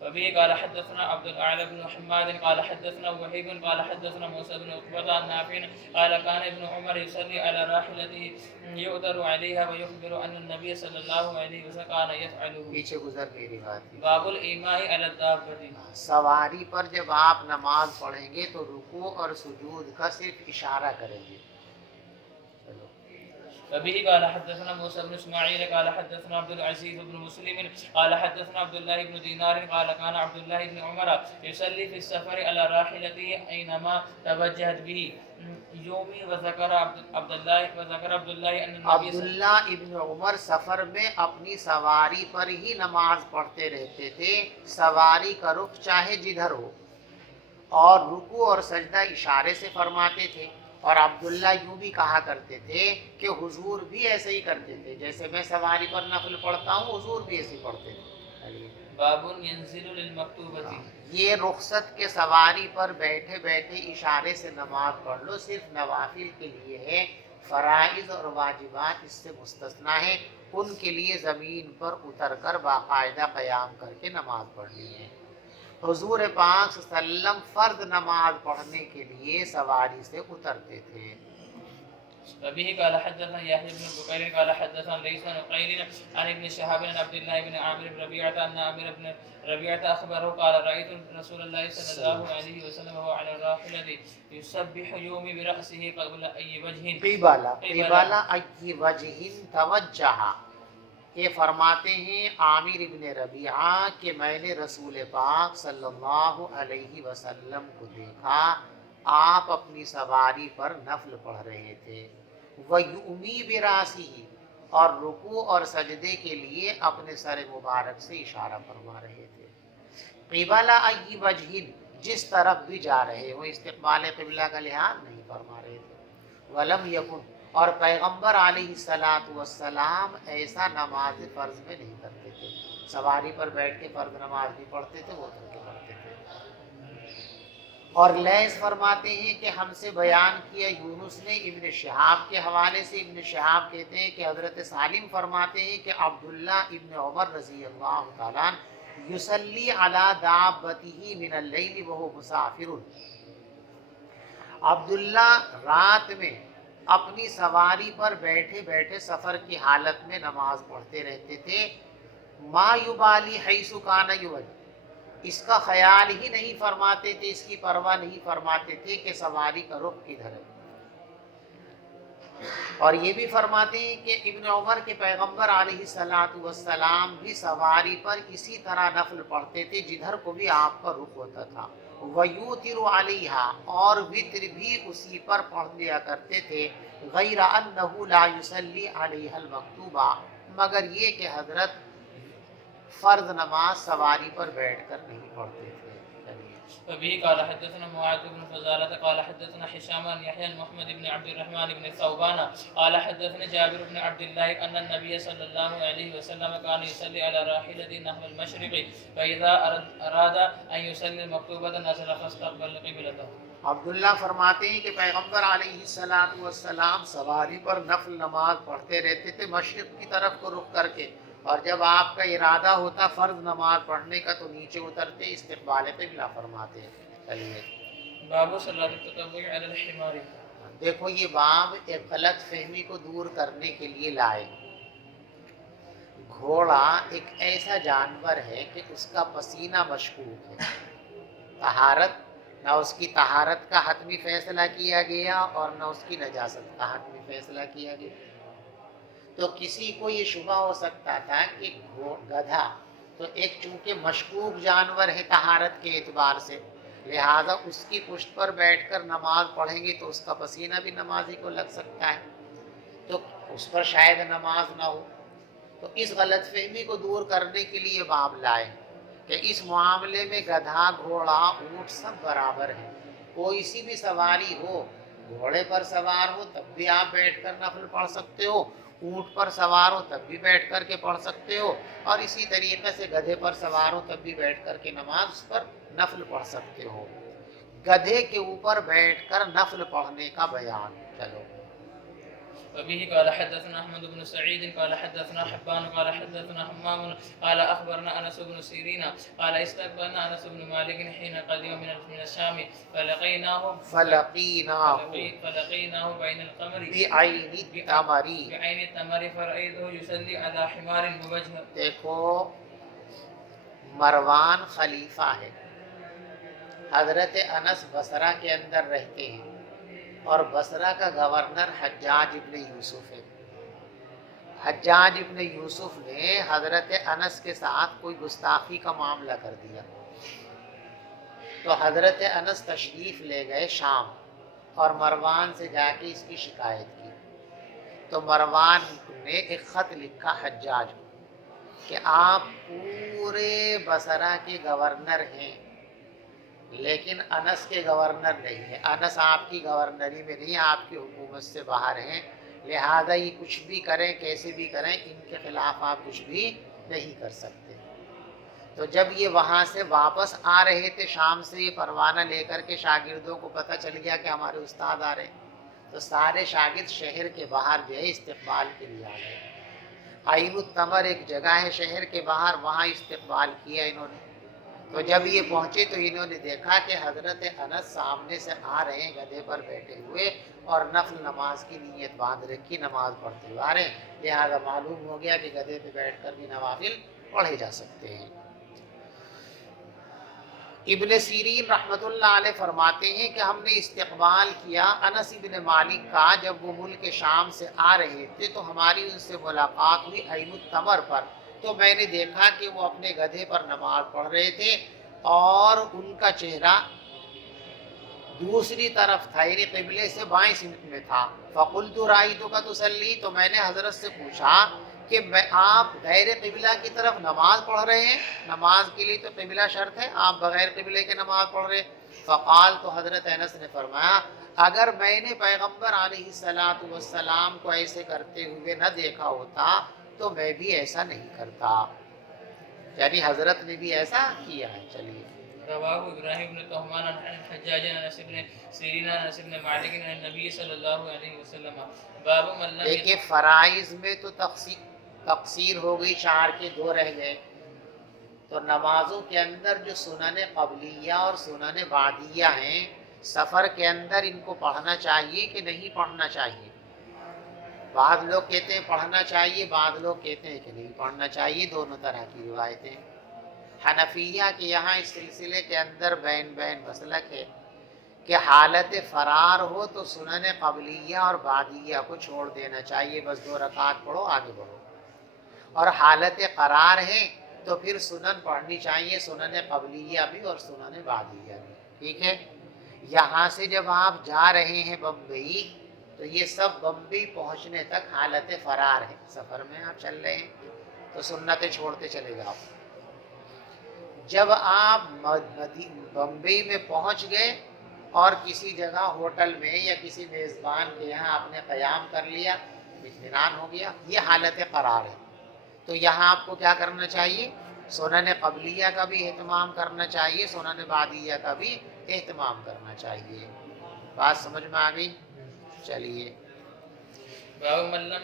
وبه قال حدثنا عبد الأعلى بن حماد قال حدثنا وهيب قال حدثنا موسى بن عقبة عن نافع قال كان ابن عمر يصلي على راحلته يؤدر عليها ويخبر أن النبي صلى الله عليه وسلم كان يفعله. پیچھے گزر گئی روایت. باب الإيماء على الدابة. سواری پر جب آپ نماز پڑھیں گے تو رکوع اور سجود کا صرف اشارہ کریں گے. چلو. وبه قال حدثنا موسى بن اسماعيل قال حدثنا عبد العزيز بن مسلم قال حدثنا عبد الله بن دينار قال كان عبد الله بن عمر يصلي في السفر على راحلته اينما توجهت به يومي. وذكر عبد الله ان النبي عبداللہ ابن عمر سفر میں اپنی سواری پر ہی نماز پڑھتے رہتے تھے، سواری کا رخ چاہے جدھر ہو، اور رکوع اور سجدہ اشارے سے فرماتے تھے. اور عبداللہ یوں بھی کہا کرتے تھے کہ حضور بھی ایسے ہی کرتے تھے، جیسے میں سواری پر نفل پڑھتا ہوں حضور بھی ایسے پڑھتے تھے. باب ينزل للمكتوبة. یہ رخصت کے سواری پر بیٹھے بیٹھے اشارے سے نماز پڑھ لو صرف نوافل کے لیے ہے، فرائض اور واجبات اس سے مستثنا ہے، ان کے لیے زمین پر اتر کر باقاعدہ قیام کر کے نماز پڑھنی ہے. حضور پاک صلی اللہ علیہ وسلم فرض نماز پڑھنے کے لیے سواری سے اترتے تھے. وبه قال حدثنا يحيى بن بكير قال حدثنا ليس بن قيل عن ابن شهاب عن عبد الله بن عامر بن ربيعة أن عامر بن ربيعة أخبره قال رأيت رسول الله صلى الله عليه وسلم وهو على الراحلة يسبح يومي برأسه قبل أي وجه. قبل أي وجه توجہ. یہ فرماتے ہیں عامر ابن ربیعہ کہ میں نے رسول پاک صلی اللہ علیہ وسلم کو دیکھا، آپ اپنی سواری پر نفل پڑھ رہے تھے. وَيُؤْمِي بِرَاسِهِ، اور رکوع اور سجدے کے لیے اپنے سر مبارک سے اشارہ فرما رہے تھے. قبل ای وجہ، جس طرف بھی جا رہے ہو، استقبال قبلہ کا لحاظ نہیں فرما رہے تھے. وَلَمْ يَكُنْ، اور پیغمبر علیہ السلام ایسا نماز فرض میں نہیں کرتے تھے. سواری پر بیٹھ کے فرض نماز بھی پڑھتے تھے، وہ اتر کے پڑھتے تھے. اور لیث فرماتے ہیں کہ ہم سے بیان کیا یونس نے ابن شہاب کے حوالے سے. ابن شہاب کہتے ہیں کہ حضرت سالم فرماتے ہیں کہ عبداللہ ابن عمر رضی اللہ تعالیٰ یصلی علی دابتہ من اللیل وہو مسافر. عبداللہ رات میں اپنی سواری پر بیٹھے بیٹھے سفر کی حالت میں نماز پڑھتے رہتے تھے. ما یبالی حیث کان یوجہ، اس کا خیال ہی نہیں فرماتے تھے، اس کی پرواہ نہیں فرماتے تھے کہ سواری کا رخ کدھر ہے. اور یہ بھی فرماتے ہیں کہ ابن عمر کے پیغمبر علیہ السلام بھی سواری پر اسی طرح نفل پڑھتے تھے جدھر کو بھی آپ کا رخ ہوتا تھا. وَيُوتِرُ عَلَيْهَا، اور وطر بھی اسی پر پڑھ لیا کرتے تھے. غیر انہ لا یصلی علیہ المکتوبہ، مگر یہ کہ حضرت فرض نماز سواری پر بیٹھ کر نہیں پڑھتے تھے. وبه قال حدثنا معاذ بن فضالة قال حدثنا هشام بن يحيى محمد بن عبد الرحمن بن ثوبان قال حدثنا جابر بن عبد الله أن النبي صلى الله عليه وسلم كان يصلي على راحلته نحو المشرق فإذا أراد أن يصلي المكتوبة نزل فاستقبل قبلته. عبداللہ فرماتے ہیں کہ پیغمبر علیہ السلام سواری پر نفل نماز پڑھتے رہتے تھے مشرق کی طرف کو رخ کر کے، اور جب آپ کا ارادہ ہوتا فرض نماز پڑھنے کا تو نیچے اترتے استقبال قبلہ فرماتے. چلیے باب صلاۃ التطوع علی الحمار. دیکھو یہ باب ایک غلط فہمی کو دور کرنے کے لیے لائے. گھوڑا ایک ایسا جانور ہے کہ اس کا پسینہ مشکوک ہے. طہارت، نہ اس کی طہارت کا حتمی فیصلہ کیا گیا اور نہ اس کی نجاست کا حتمی فیصلہ کیا گیا. تو کسی کو یہ شبہ ہو سکتا تھا کہ گدھا تو ایک چونکہ مشکوک جانور ہے طہارت کے اعتبار سے، لہذا اس کی پشت پر بیٹھ کر نماز پڑھیں گے تو اس کا پسینہ بھی نمازی کو لگ سکتا ہے، تو اس پر شاید نماز نہ ہو. تو اس غلط فہمی کو دور کرنے کے لیے باب لائے کہ اس معاملے میں گدھا، گھوڑا، اونٹ سب برابر ہیں. کوئی سی بھی سواری ہو، گھوڑے پر سوار ہو تب بھی آپ بیٹھ کر نفل پڑھ سکتے ہو، اونٹ پر سوار ہو تب بھی بیٹھ کر کے پڑھ سکتے ہو، اور اسی طریقے سے گدھے پر سوار ہو تب بھی بیٹھ کر کے نماز پر نفل پڑھ سکتے ہو. گدھے کے اوپر بیٹھ کر نفل پڑھنے کا بیان. چلو وبه قال حدثنا أحمد بن سعيد قال حدثنا حبان قال حدثنا حمام قال أخبرنا أنس بن سيرين قال استقبلنا أنس بن مالك حين قدم من الشام فلقيناه بين القمر بعين التمر. بعين التمر فرأيته يصلي على حمار مبجهر. دیکھو مروان خلیفہ ہے، حضرت انس بصرہ کے اندر رہتے ہیں، اور بصرہ کا گورنر حجاج ابن یوسف ہے۔ حجاج ابن یوسف نے حضرت انس کے ساتھ کوئی گستاخی کا معاملہ کر دیا، تو حضرت انس تشریف لے گئے شام اور مروان سے جا کے اس کی شکایت کی۔ تو مروان نے ایک خط لکھا حجاج کو کہ آپ پورے بصرہ کے گورنر ہیں لیکن انس کے گورنر نہیں ہیں، انس آپ کی گورنری میں نہیں، آپ کی حکومت سے باہر ہیں، لہذا یہ کچھ بھی کریں کیسے بھی کریں ان کے خلاف آپ کچھ بھی نہیں کر سکتے۔ تو جب یہ وہاں سے واپس آ رہے تھے شام سے، یہ پروانہ لے کر کے شاگردوں کو پتہ چل گیا کہ ہمارے استاد آ رہے ہیں، تو سارے شاگرد شہر کے باہر جو ہے استقبال کے لیے آ گئے۔ عین التمر ایک جگہ ہے شہر کے باہر، وہاں استقبال کیا انہوں نے۔ تو جب یہ پہنچے تو انہوں نے دیکھا کہ حضرت انس سامنے سے آ رہے ہیں گدھے پر بیٹھے ہوئے، اور نفل نماز کی نیت باندھ رکھی، نماز پڑھتے ہوئے آ رہے ہیں، لہذا معلوم ہو گیا کہ گدھے پہ بیٹھ کر بھی نوافل پڑھے جا سکتے ہیں۔ ابن سیرین رحمۃ اللہ علیہ فرماتے ہیں کہ ہم نے استقبال کیا انس ابن مالک کا جب وہ ملک شام سے آ رہے تھے، تو ہماری ان سے ملاقات ہوئی عین التمر پر۔ تو میں نے دیکھا کہ وہ اپنے گدھے پر نماز پڑھ رہے تھے اور ان کا چہرہ دوسری طرف تھا، یعنی قبلے سے بائیں سمت میں تھا۔ فقلت رأیتک تصلی، تو میں نے حضرت سے پوچھا کہ آپ غیر قبلہ کی طرف نماز پڑھ رہے ہیں، نماز کے لیے تو قبلہ شرط ہے، آپ بغیر قبلے کے نماز پڑھ رہے ہیں۔ فقال، تو حضرت انس نے فرمایا اگر میں نے پیغمبر علیہ الصلاۃ والسلام کو ایسے کرتے ہوئے نہ دیکھا ہوتا تو میں بھی ایسا نہیں کرتا، یعنی حضرت نے بھی ایسا کیا ہے۔ چلیے رواه ابراہیم بن طہمان عن الحجاج عن انس بن سیرین عن انس بن مالک عن النبی صلی اللہ علیہ وسلم باب من لم دیکھیے فرائض میں تو تقصیر ہو گئی، 4 کے 2 رہ گئے، تو نمازوں کے اندر جو سنن قبلیہ اور سنن بعدیہ ہیں، سفر کے اندر ان کو پڑھنا چاہیے کہ نہیں پڑھنا چاہیے؟ بعض لوگ کہتے ہیں پڑھنا چاہیے، بعض لوگ کہتے ہیں کہ نہیں پڑھنا چاہیے، دونوں طرح کی روایتیں۔ حنفیہ کے یہاں اس سلسلے کے اندر بین مسلک ہے کہ حالت فرار ہو تو سنن قبلیہ اور بعدیہ کو چھوڑ دینا چاہیے، بس 2 رکعت پڑھو آگے بڑھو، اور حالت قرار ہے تو پھر سنن پڑھنی چاہیے، سنن قبلیہ بھی اور سنن بعدیہ بھی، ٹھیک ہے۔ یہاں سے جب آپ جا رہے ہیں بمبئی، تو یہ سب بمبئی پہنچنے تک حالت فرار ہے، سفر میں آپ چل رہے ہیں تو سنتیں چھوڑتے چلے جاؤ۔ جب آپ بمبئی میں پہنچ گئے اور کسی جگہ ہوٹل میں یا کسی میزبان کے یہاں آپ نے قیام کر لیا، اطمینان ہو گیا، یہ حالت قرار ہے، تو یہاں آپ کو کیا کرنا چاہیے؟ سنن قبلیہ کا بھی اہتمام کرنا چاہیے، سنن بعدیہ کا بھی اہتمام کرنا چاہیے۔ بات سمجھ میں آ گئی؟ چلیے باب من لم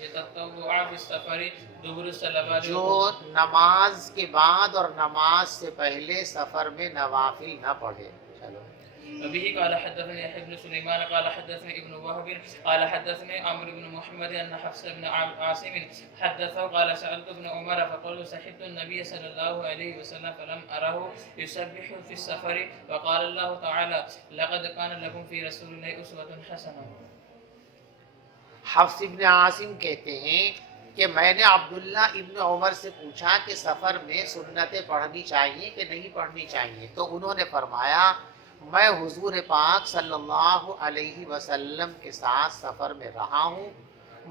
يتطوع في السفر دبر الصلوات، جو نماز کے بعد اور نماز سے پہلے سفر میں نوافل نہ پڑھے۔ چلو وبه قال حدثني يحيى بن سليمان قال حدثني ابن وهب قال حدثني عمرو بن محمد ان حفص بن عاصم حدثه قال سألت ابن عمر فقال صحبت النبي صلى الله عليه وسلم فلم أره يسبح في السفر وقال الله تعالى لقد كان لكم في رسول الله أسوة حسنة۔ حفص ابن عاصم کہتے ہیں کہ میں نے عبداللہ ابن عمر سے پوچھا کہ سفر میں سنتیں پڑھنی چاہیے کہ نہیں پڑھنی چاہیے، تو انہوں نے فرمایا میں حضور پاک صلی اللہ علیہ وسلم کے ساتھ سفر میں رہا ہوں،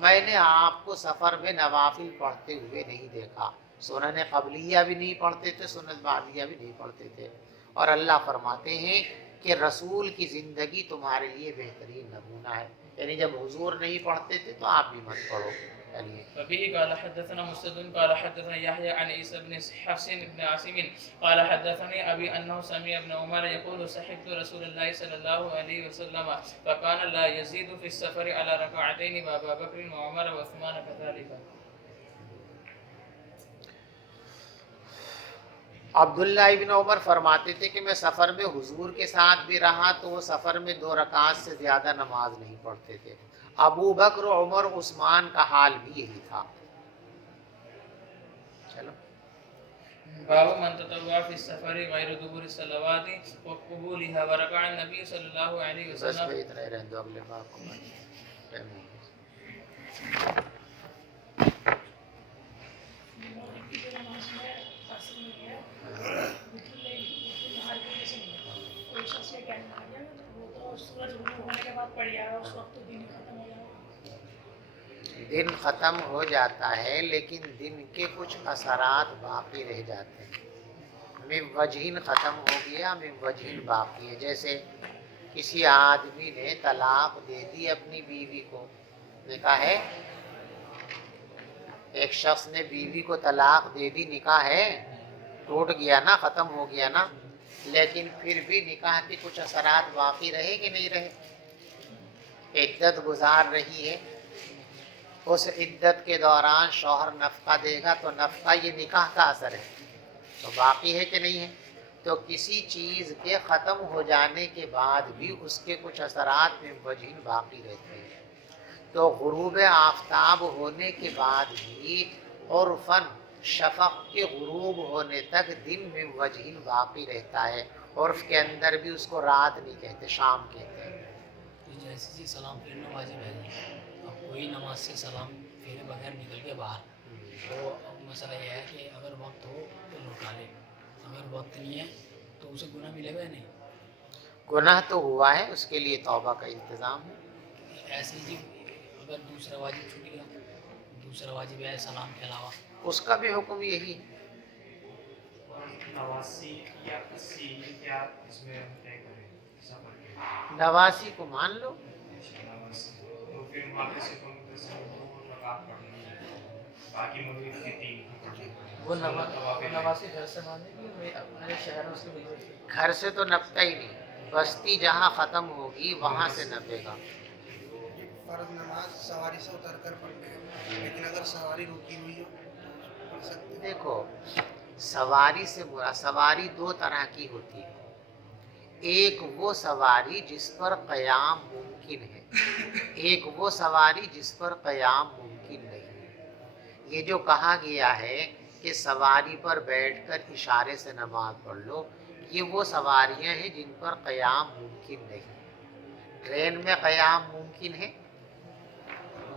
میں نے آپ کو سفر میں نوافل پڑھتے ہوئے نہیں دیکھا، سنن قبلیہ بھی نہیں پڑھتے تھے، سنن بعدیہ بھی نہیں پڑھتے تھے، اور اللہ فرماتے ہیں کہ رسول کی زندگی تمہارے لیے بہترین نمونہ ہے، یعنی جب حضور نہیں پڑھتے تھے تو آپ بھی مت پڑھو، چلیے. وبه قال حدثنا مسدد قال حدثنا يحيى عن عيسى بن حفص بن عاصم قال حدثني ابي انه سمع ابن عمر يقول صحبت رسول الله صلى الله عليه وسلم فكان لا يزيد في السفر على ركعتين وابا بكر وعمر وعثمان كذلك. عبداللہ ابن عمر فرماتے تھے کہ میں سفر میں حضور کے ساتھ بھی رہا تو وہ سفر میں 2 رکعت سے زیادہ نماز نہیں پڑھتے تھے. ابو بکر عمر عثمان کا حال بھی یہی تھا. چلو. باب من تطوع في السفر غير دبر الصلوات وقبولها وركع النبي صلى الله عليه بس وسلم. میں اتنا ہی رہنے دو، اگلے باب کو ٹائم ہو گیا. دن ختم ہو جاتا ہے لیکن دن کے کچھ اثرات باقی رہ جاتے ہیں. من وجہین ختم ہو گیا، من وجہین باقی ہے. جیسے کسی آدمی نے طلاق دے دی اپنی بیوی کو، نکاح ہے، ایک شخص نے بیوی کو طلاق دے دی، نکاح ہے، ٹوٹ گیا نا، ختم ہو گیا نا، لیکن پھر بھی نکاح کے کچھ اثرات باقی رہے کہ نہیں رہے؟ عدت گزار رہی ہے، اس عدت کے دوران شوہر نفقہ دے گا تو نفقہ یہ نکاح کا اثر ہے تو باقی ہے کہ نہیں ہے؟ تو کسی چیز کے ختم ہو جانے کے بعد بھی اس کے کچھ اثرات میں وجہین باقی رہتے ہیں. تو غروب آفتاب ہونے کے بعد بھی عرفاً شفق کے غروب ہونے تک دن میں وجہین باقی رہتا ہے. عرف کے اندر بھی اس کو رات نہیں کہتے، شام کہتے ہیں. جیسے جی سلام پھیرنا واجب ہے جی، اب کوئی نماز سے سلام پھیرے بغیر نکل کے باہر، تو اب مسئلہ یہ ہے کہ اگر وقت ہو تو لوٹا لے، اگر وقت نہیں ہے تو اسے گناہ ملے گا یا نہیں؟ گناہ تو ہوا ہے، اس کے لیے توبہ کا انتظام ہے. ایسے جی اگر دوسرا واجب چھوٹ گیا، دوسرا واجب ہے سلام کے علاوہ، اس کا بھی حکم یہی ہے. نواسی یا 80 کیا اس میں ہم طے کریں سفر کے؟ نواسی کو مان لو. تو پھر واپس سے رکعت پڑھنی ہے، باقی مغرب کی 3 پڑھنی ہے. وہ نواسی گھر سے مانے گی اپنے شہر میں سے گھر سے تو نپتا ہی نہیں، بستی جہاں ختم ہوگی وہاں سے نپے گا. فرض نماز سواری سے اتر کر پڑھتے ہیں، لیکن اگر سواری رکی ہوئی ہو تو پڑھ سکتے ہیں. دیکھو سواری سے برا، سواری 2 طرح کی ہوتی ہے. ایک وہ سواری جس پر قیام ممکن ہے، ایک وہ سواری جس پر قیام ممکن نہیں ہے. یہ جو کہا گیا ہے کہ سواری پر بیٹھ کر اشارے سے نماز پڑھ لو، یہ وہ سواریاں ہیں جن پر قیام ممکن نہیں. ٹرین میں قیام ممکن ہے،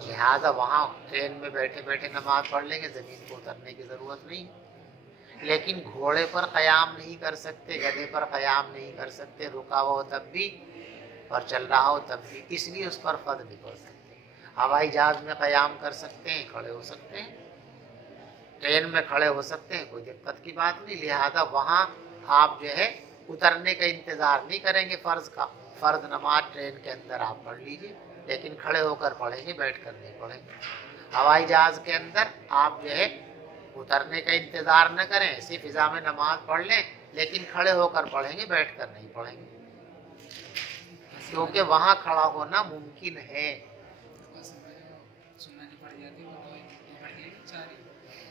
لہذا وہاں ٹرین میں بیٹھے بیٹھے نماز پڑھ لیں گے، زمین کو اترنے کی ضرورت نہیں. لیکن گھوڑے پر قیام نہیں کر سکتے، گدھے پر قیام نہیں کر سکتے، رکا ہوا ہو تب بھی اور چل رہا ہو تب بھی، اس لیے اس پر فرض نہیں پڑ سکتے. ہوائی جہاز میں قیام کر سکتے ہیں، کھڑے ہو سکتے ہیں، ٹرین میں کھڑے ہو سکتے ہیں، کوئی دقت کی بات نہیں. لہذا وہاں آپ جو ہے اترنے کا انتظار نہیں کریں گے فرض کا. فرض نماز ٹرین کے اندر آپ پڑھ لیجئے، لیکن کھڑے ہو کر پڑھیں گے، بیٹھ کر نہیں پڑھیں گے. ہوائی جہاز کے اندر آپ جو ہے اترنے کا انتظار نہ کریں، اسی فضا میں نماز پڑھ لیں، لیکن کھڑے ہو کر پڑھیں گے، بیٹھ کر نہیں پڑھیں گے، کیونکہ وہاں کھڑا ہونا ممکن ہے.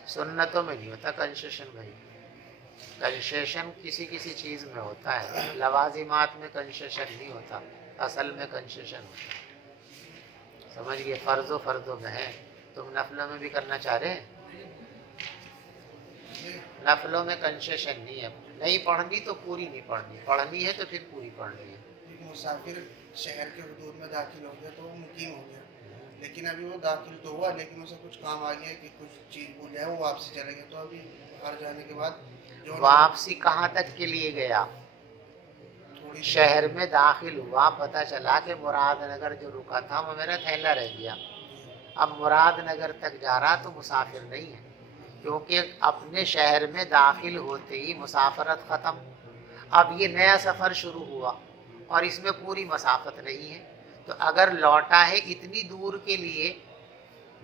سنتوں میں نہیں ہوتا کنسیشن بھائی، کنسیشن کسی کسی چیز میں ہوتا ہے، لوازمات میں کنسیشن نہیں ہوتا، اصل میں کنسیشن ہوتا ہے. سمجھ گئے؟ فرضوں میں ہے. تم نفلوں میں بھی کرنا چاہ رہے ہیں؟ نفلوں میں کنسیشن نہیں ہے. نہیں پڑھنی تو پوری نہیں پڑھنی، پڑھنی ہے تو پھر پوری پڑھنی ہے. ایک مسافر شہر کے حدود میں داخل ہو گیا تو وہ مقیم ہو گیا، لیکن ابھی وہ داخل تو ہوا لیکن اسے کچھ کام آ گیا کہ کچھ چیز بھول جائے، وہ واپسی چلے گیا. تو ابھی باہر جانے کے بعد جو واپسی کہاں تک کے لیے گیا؟ تھوڑی شہر میں داخل ہوا، پتہ چلا کہ مراد نگر جو رکا تھا وہ میرا تھیلا رہ گیا. اب مراد نگر تک جا رہا تو مسافر نہیں ہے، کیونکہ اپنے شہر میں داخل ہوتے ہی مسافرت ختم. اب یہ نیا سفر شروع ہوا اور اس میں پوری مسافت نہیں ہے، تو اگر لوٹا ہے اتنی دور کے لیے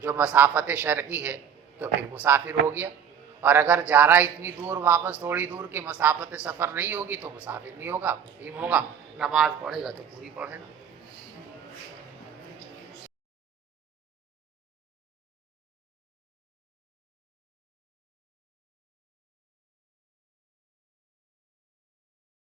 جو مسافت شرعی ہے تو پھر مسافر ہو گیا، اور اگر جا رہا اتنی دور واپس تھوڑی دور کہ مسافت سفر نہیں ہوگی تو مسافر نہیں ہوگا، مقیم ہوگا، نماز پڑھے گا تو پوری پڑھے گا۔